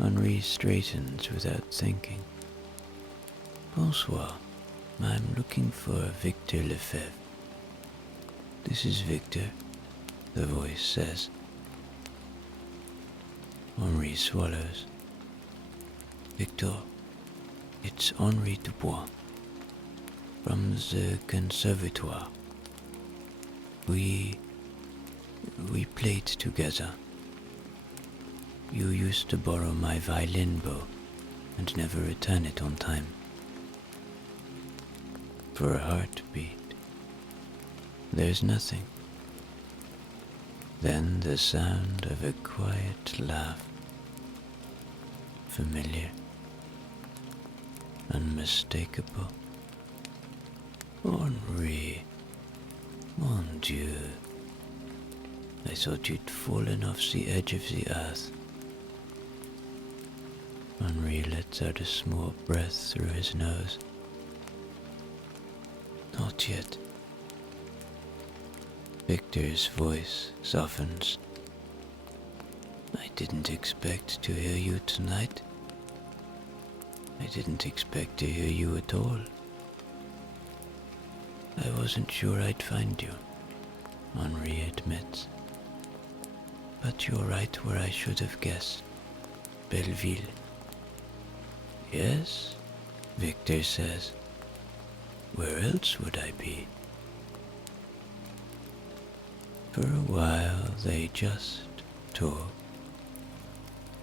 Henri straightens without thinking. Bonsoir. I'm looking for Victor Lefebvre. This is Victor, the voice says. Henri swallows. Victor, it's Henri Dubois, from the conservatoire. We played together. You used to borrow my violin bow and never return it on time. For a heartbeat, there's nothing. Then the sound of a quiet laugh, familiar, unmistakable. Henri, mon Dieu, I thought you'd fallen off the edge of the earth. Henri lets out a small breath through his nose. Not yet. Victor's voice softens. I didn't expect to hear you tonight. I didn't expect to hear you at all. I wasn't sure I'd find you, Henri admits. But you're right where I should have guessed. Belleville. Yes, Victor says. Where else would I be? For a while they just talk,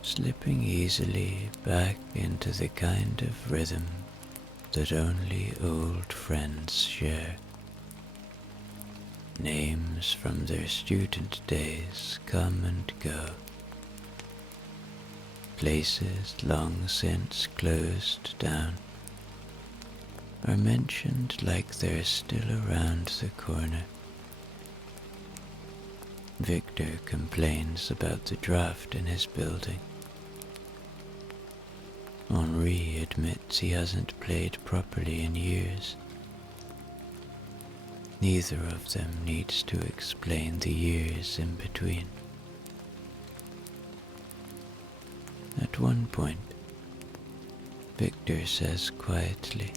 slipping easily back into the kind of rhythm that only old friends share. Names from their student days come and go. Places long since closed down are mentioned like they're still around the corner. Victor complains about the draft in his building. Henri admits he hasn't played properly in years. Neither of them needs to explain the years in between. At one point, Victor says quietly,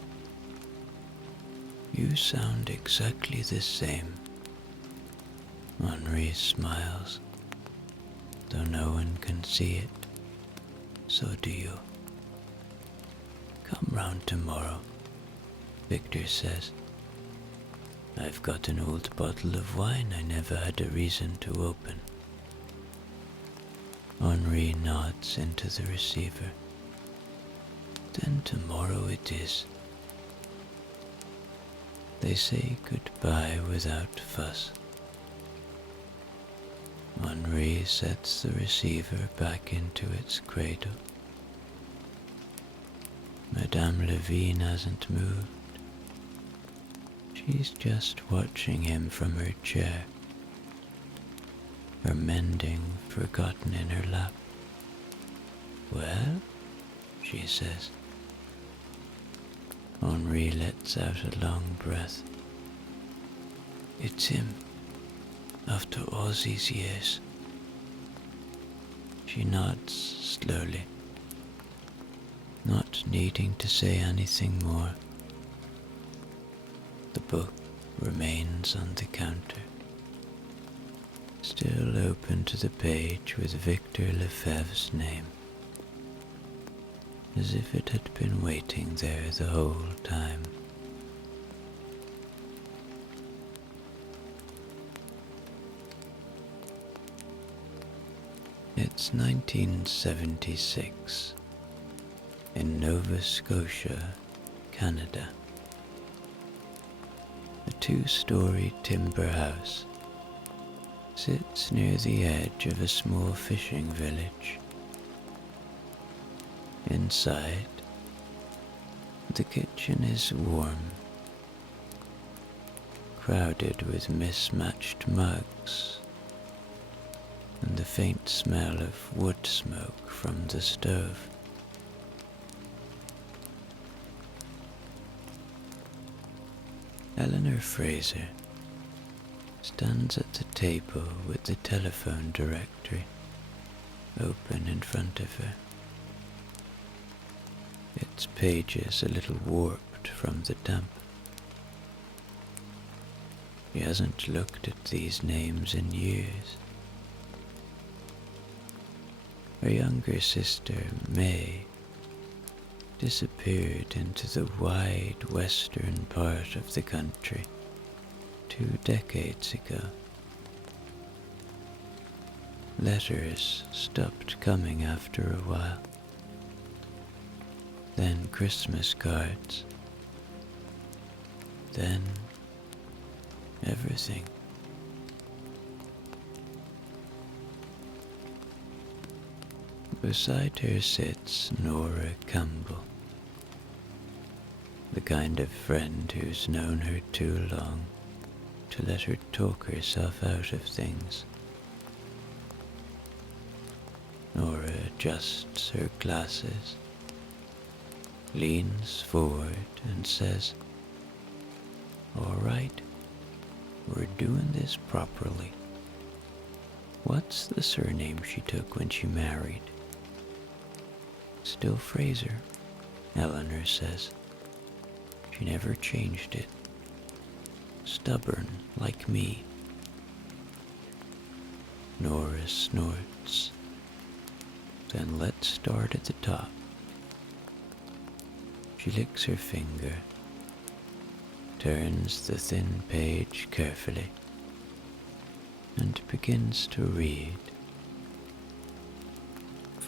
"You sound exactly the same." Henri smiles, though no one can see it. "So do you." "Come round tomorrow," Victor says. "I've got an old bottle of wine I never had a reason to open." Henri nods into the receiver. "Then tomorrow it is." They say goodbye without fuss. Henri sets the receiver back into its cradle. Madame Levine hasn't moved. She's just watching him from her chair, her mending forgotten in her lap. "Well?" she says. Henri lets out a long breath. "It's him, after all these years." She nods slowly, not needing to say anything more. The book remains on the counter, still open to the page with Victor Lefebvre's name, as if it had been waiting there the whole time. It's 1976 in Nova Scotia, Canada. A two-story timber house sits near the edge of a small fishing village. Inside, the kitchen is warm, crowded with mismatched mugs and the faint smell of wood smoke from the stove. Eleanor Fraser stands at the table with the telephone directory open in front of her. Its pages a little warped from the damp. She hasn't looked at these names in years. Her younger sister, May, disappeared into the wide western part of the country 2 decades ago. Letters stopped coming after a while. Then Christmas cards. Then everything. Beside her sits Nora Campbell, the kind of friend who's known her too long to let her talk herself out of things. Nora adjusts her glasses, leans forward and says, "All right, we're doing this properly. What's the surname she took when she married?" "Still Fraser," Eleanor says. "She never changed it. Stubborn like me." Nora snorts. "Then let's start at the top." She licks her finger, turns the thin page carefully, and begins to read.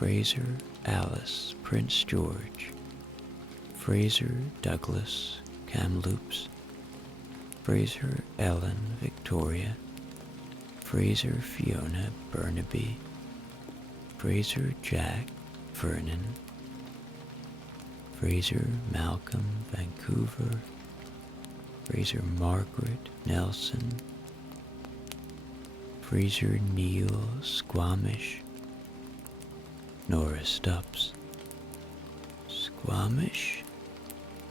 Fraser Alice Prince George, Fraser Douglas Kamloops, Fraser Ellen Victoria, Fraser Fiona Burnaby, Fraser Jack Vernon, Fraser Malcolm Vancouver, Fraser Margaret Nelson, Fraser Neil Squamish, Nora Stubbs. Squamish?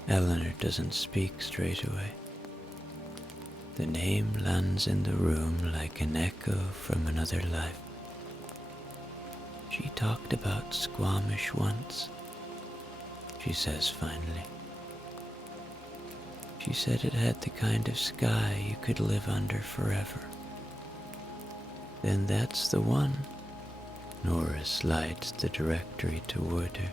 Eleanor doesn't speak straight away. The name lands in the room like an echo from another life. She talked about Squamish once, she says finally. She said it had the kind of sky you could live under forever. Then that's the one. Nora slides the directory toward her.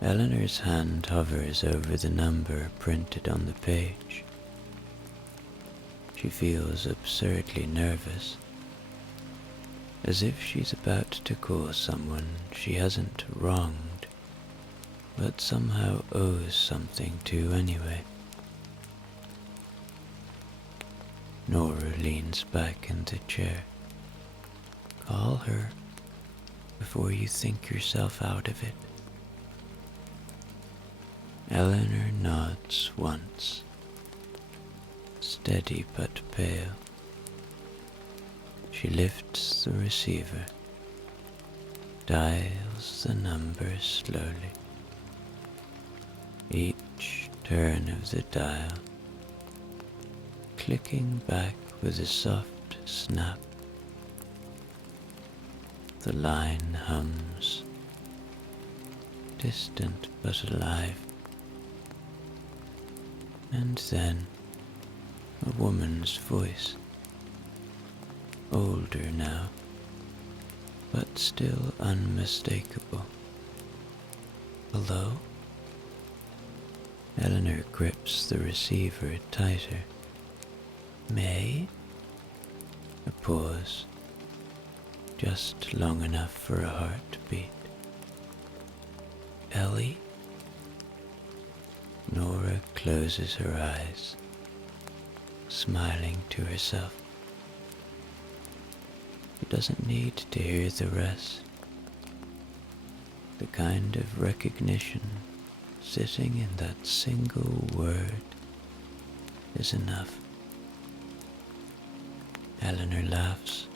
Eleanor's hand hovers over the number printed on the page. She feels absurdly nervous, as if she's about to call someone she hasn't wronged, but somehow owes something to anyway. Nora leans back in the chair. Call her before you think yourself out of it. Eleanor nods once, steady but pale. She lifts the receiver, dials the number slowly. Each turn of the dial, clicking back with a soft snap. The line hums, distant but alive. And then a woman's voice, older now, but still unmistakable. Hello? Eleanor grips the receiver tighter. May? A pause, just long enough for a heartbeat. Ellie? Nora closes her eyes, smiling to herself. She doesn't need to hear the rest. The kind of recognition sitting in that single word is enough. Eleanor laughs.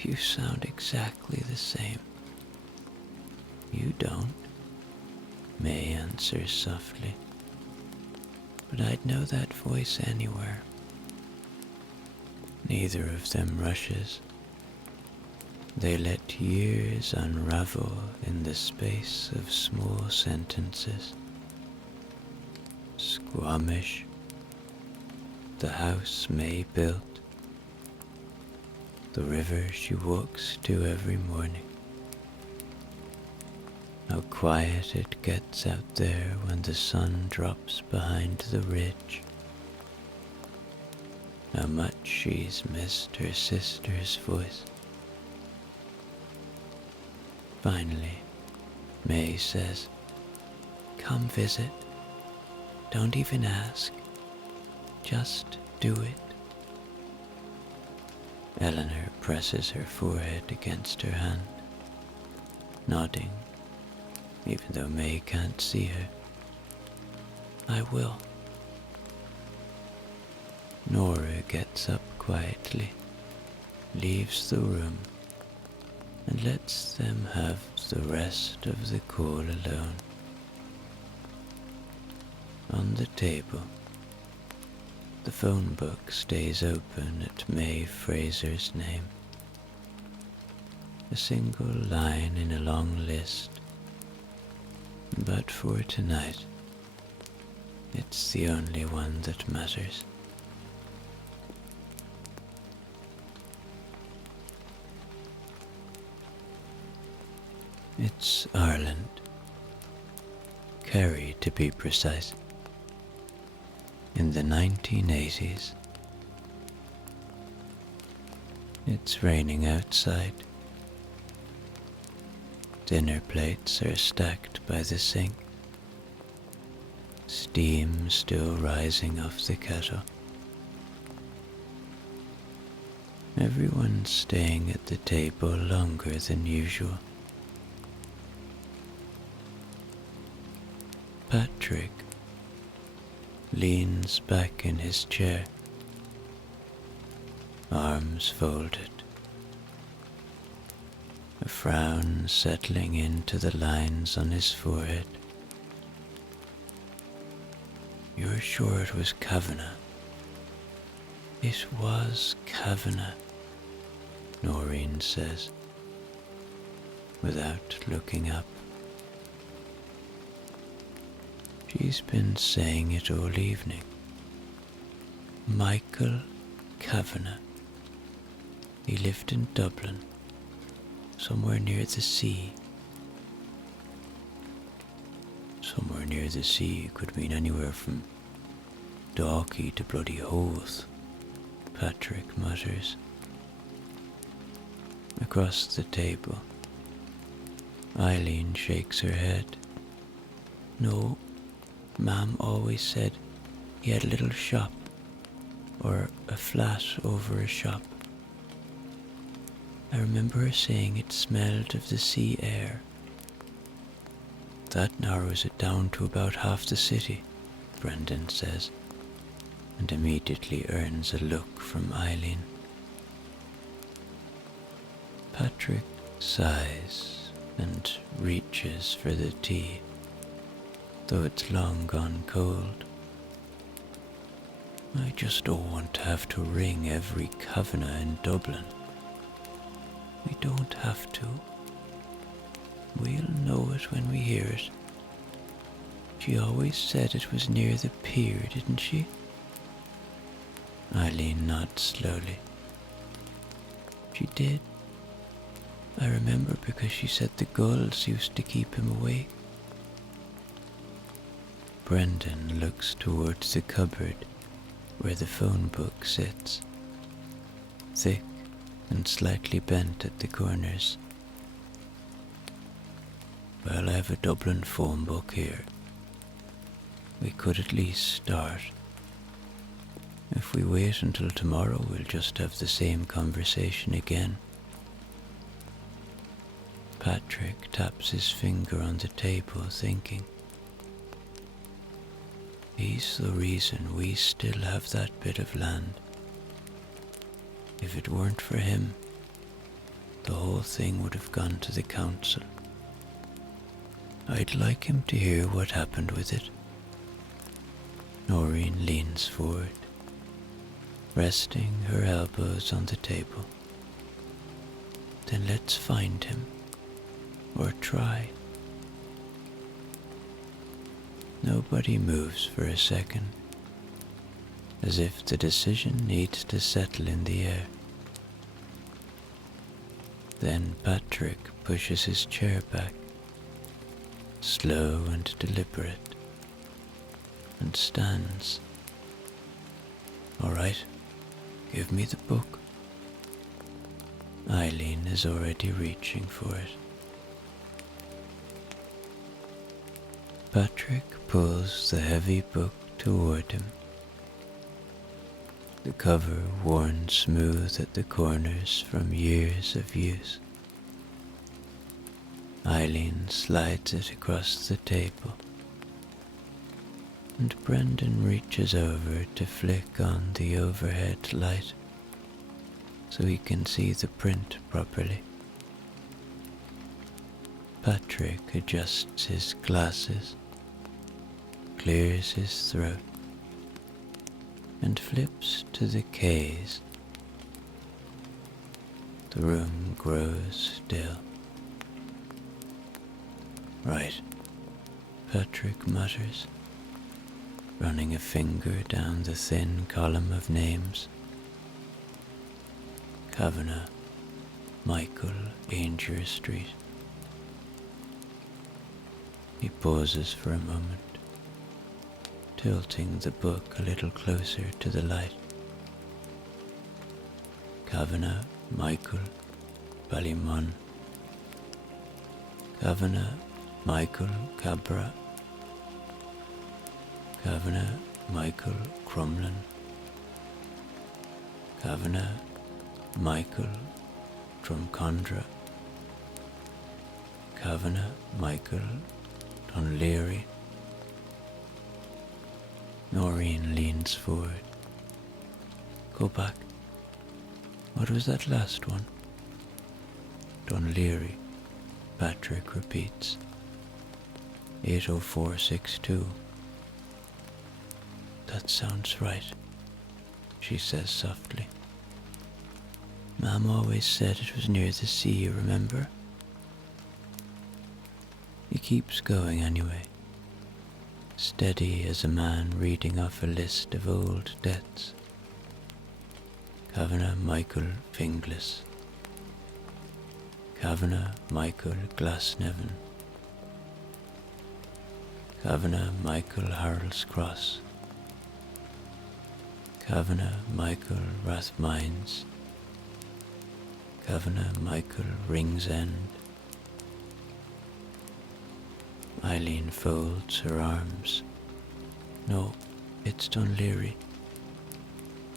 You sound exactly the same. You don't, May answers softly. But I'd know that voice anywhere. Neither of them rushes. They let years unravel in the space of small sentences. Squamish, the house May built, the river she walks to every morning. How quiet it gets out there when the sun drops behind the ridge. How much she's missed her sister's voice. Finally, May says, "Come visit. Don't even ask. Just do it." Eleanor presses her forehead against her hand, nodding, even though May can't see her. "I will." Nora gets up quietly, leaves the room, and lets them have the rest of the call alone. On the table, the phone book stays open at May Fraser's name. A single line in a long list, but for tonight, it's the only one that matters. It's Ireland, Kerry to be precise, in the 1980s. It's raining outside, Dinner plates are stacked by the sink, steam still rising off the kettle. Everyone's staying at the table longer than usual. Patrick leans back in his chair, arms folded, a frown settling into the lines on his forehead. You're sure it was Kavanagh? It was Kavanagh, Noreen says, without looking up. She's been saying it all evening. Michael Kavanagh. He lived in Dublin, somewhere near the sea. Somewhere near the sea could mean anywhere from Dalkey to bloody Howth, Patrick mutters. Across the table, Eileen shakes her head. No, Ma'am always said he had a little shop, or a flat over a shop. I remember her saying it smelled of the sea air. That narrows it down to about half the city, Brendan says, and immediately earns a look from Eileen. Patrick sighs and reaches for the tea, though it's long gone cold. I just don't want to have to ring every Kavanagh in Dublin. We don't have to. We'll know it when we hear it. She always said it was near the pier, didn't she? Eileen nods slowly. She did. I remember because she said the gulls used to keep him awake. Brendan looks towards the cupboard where the phone book sits, thick and slightly bent at the corners. Well, I have a Dublin phone book here. We could at least start. If we wait until tomorrow, we'll just have the same conversation again. Patrick taps his finger on the table, thinking. He's the reason we still have that bit of land. If it weren't for him, the whole thing would have gone to the council. I'd like him to hear what happened with it. Noreen leans forward, resting her elbows on the table. Then let's find him, or try. Nobody moves for a second, as if the decision needs to settle in the air. Then Patrick pushes his chair back, slow and deliberate, and stands. All right, give me the book. Eileen is already reaching for it. Patrick pulls the heavy book toward him, the cover worn smooth at the corners from years of use. Eileen slides it across the table, and Brendan reaches over to flick on the overhead light so he can see the print properly. Patrick adjusts his glasses, clears his throat, and flips to the K's. The room grows still. Right, Patrick mutters, running a finger down the thin column of names. Kavanagh, Michael, Ainger Street. He pauses for a moment, tilting the book a little closer to the light. Kavanagh, Michael, Ballymun. Kavanagh Michael Cabra, Kavanagh Michael Crumlin, Kavanagh Michael Drumcondra, Kavanagh Michael Dunleary. Noreen leans forward. Go back. What was that last one? Dunleary, Patrick repeats. 80462. That sounds right, she says softly. Mom always said it was near the sea, remember? He keeps going anyway, steady as a man reading off a list of old debts. Kavanagh Michael Finglas, Kavanagh Michael Glasnevin, Kavanagh Michael Harold's Cross, Kavanagh Michael Rathmines, Kavanagh Michael Ringsend. Eileen folds her arms. No, it's Dunleary.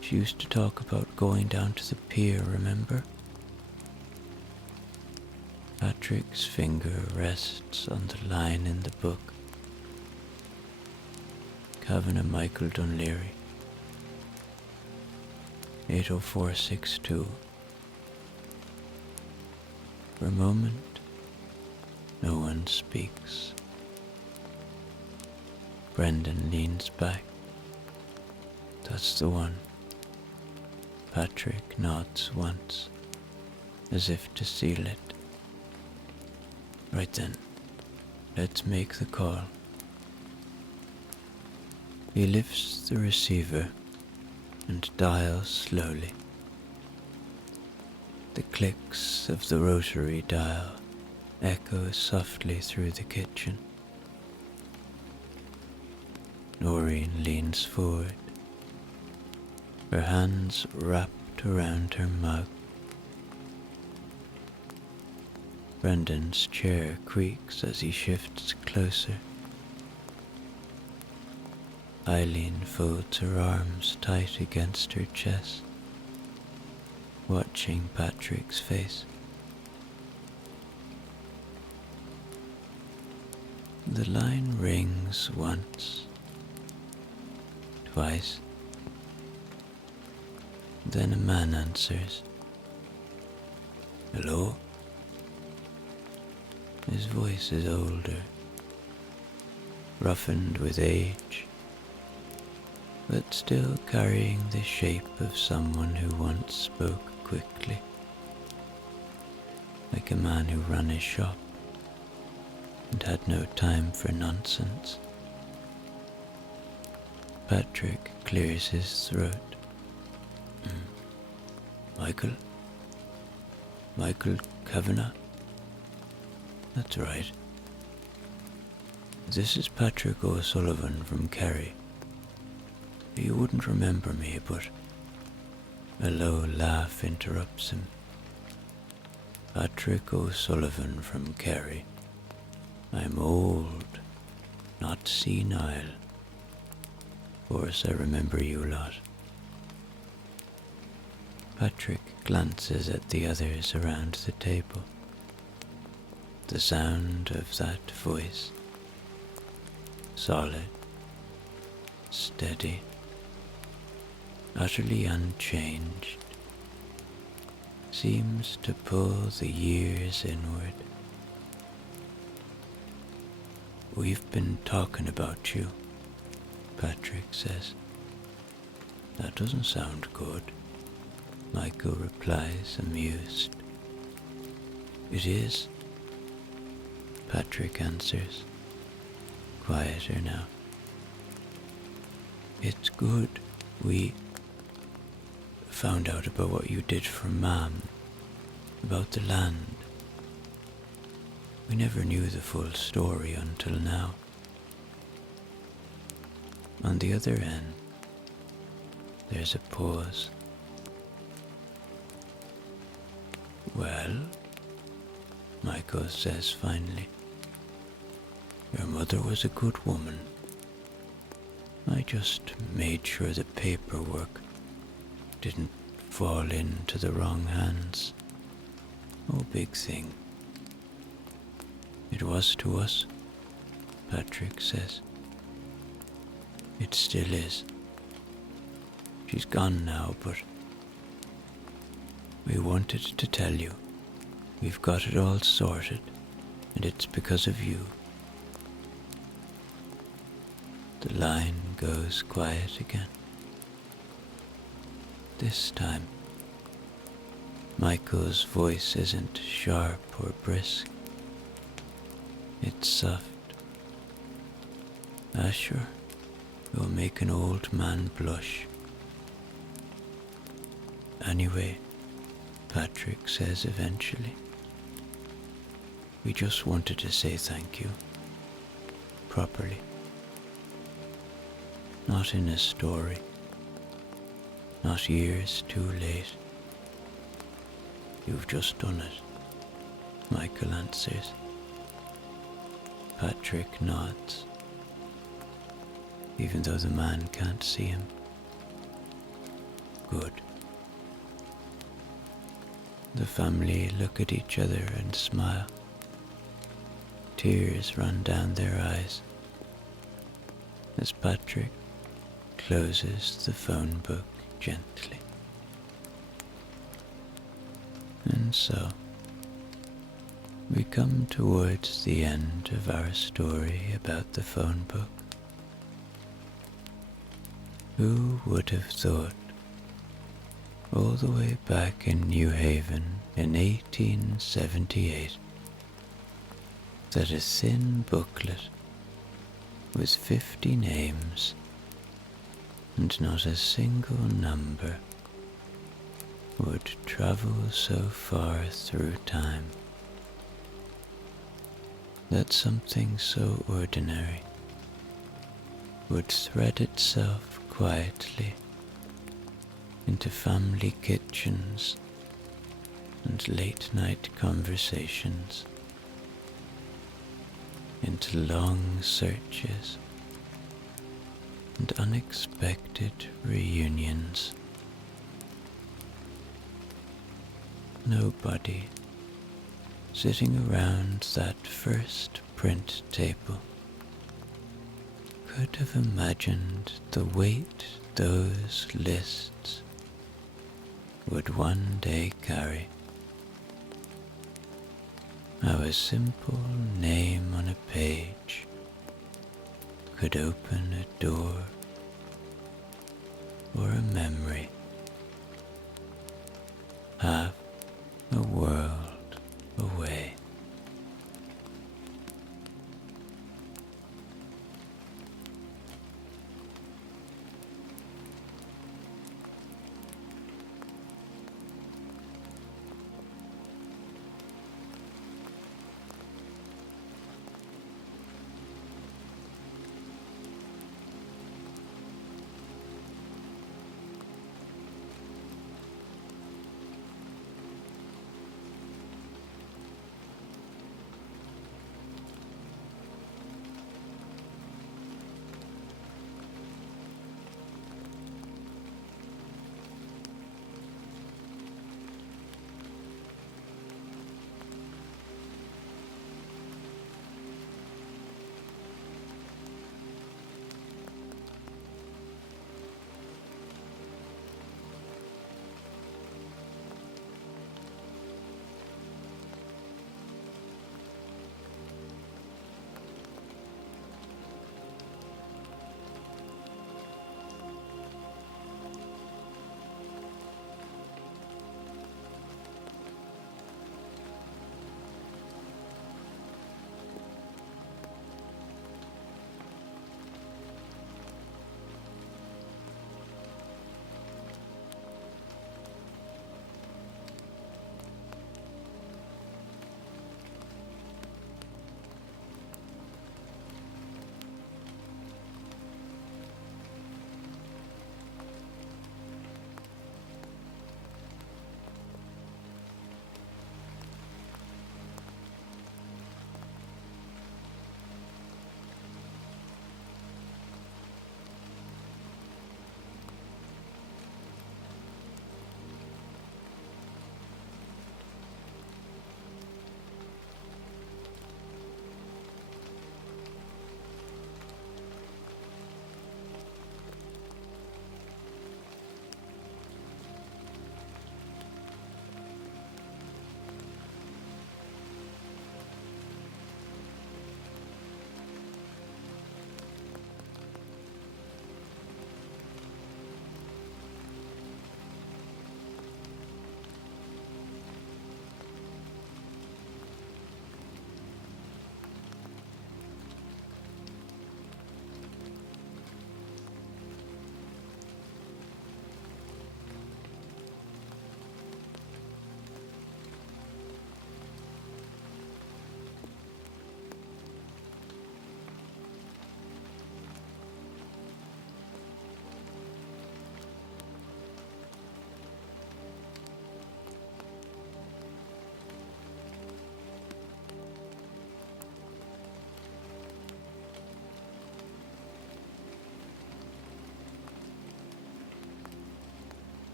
She used to talk about going down to the pier, remember? Patrick's finger rests on the line in the book. Kavanagh Michael Dunleary, 80462. For a moment, no one speaks. Brendan leans back. That's the one. Patrick nods once, as if to seal it. Right then, let's make the call. He lifts the receiver and dials slowly. The clicks of the rotary dial echo softly through the kitchen. Noreen leans forward, her hands wrapped around her mug. Brendan's chair creaks as he shifts closer. Eileen folds her arms tight against her chest, watching Patrick's face. The line rings once, twice. Then a man answers. Hello? His voice is older, roughened with age, but still carrying the shape of someone who once spoke quickly, like a man who ran his shop and had no time for nonsense. Patrick clears his throat. Michael? Michael Kavanagh? That's right. This is Patrick O'Sullivan from Kerry. You wouldn't remember me, but a low laugh interrupts him. Patrick O'Sullivan from Kerry. I'm old, not senile. Of course I remember you lot. Patrick glances at the others around the table. The sound of that voice, solid, steady, utterly unchanged, seems to pull the years inward. We've been talking about you, Patrick says. That doesn't sound good, Michael replies, amused. It is, Patrick answers, quieter now. It's good we found out about what you did for Mom, about the land. We never knew the full story until now. On the other end, there's a pause. Well, Michael says finally. Your mother was a good woman. I just made sure the paperwork didn't fall into the wrong hands. No big thing. It was to us, Patrick says. It still is. She's gone now, but we wanted to tell you. We've got it all sorted, and it's because of you. The line goes quiet again. This time, Michael's voice isn't sharp or brisk. It's soft. Asher will make an old man blush. Anyway, Patrick says eventually, we just wanted to say thank you. Properly. Not in a story. Not years too late. You've just done it, Michael answers. Patrick nods, even though the man can't see him. Good. The family look at each other and smile. Tears run down their eyes as Patrick closes the phone book gently. And so, we come towards the end of our story about the phone book. Who would have thought, all the way back in New Haven in 1878, that a thin booklet with 50 names and not a single number would travel so far through time, that something so ordinary would thread itself quietly into family kitchens and late-night conversations, into long searches and unexpected reunions. Nobody sitting around that first print table could have imagined the weight those lists would one day carry. How a simple name on a page could open a door or a memory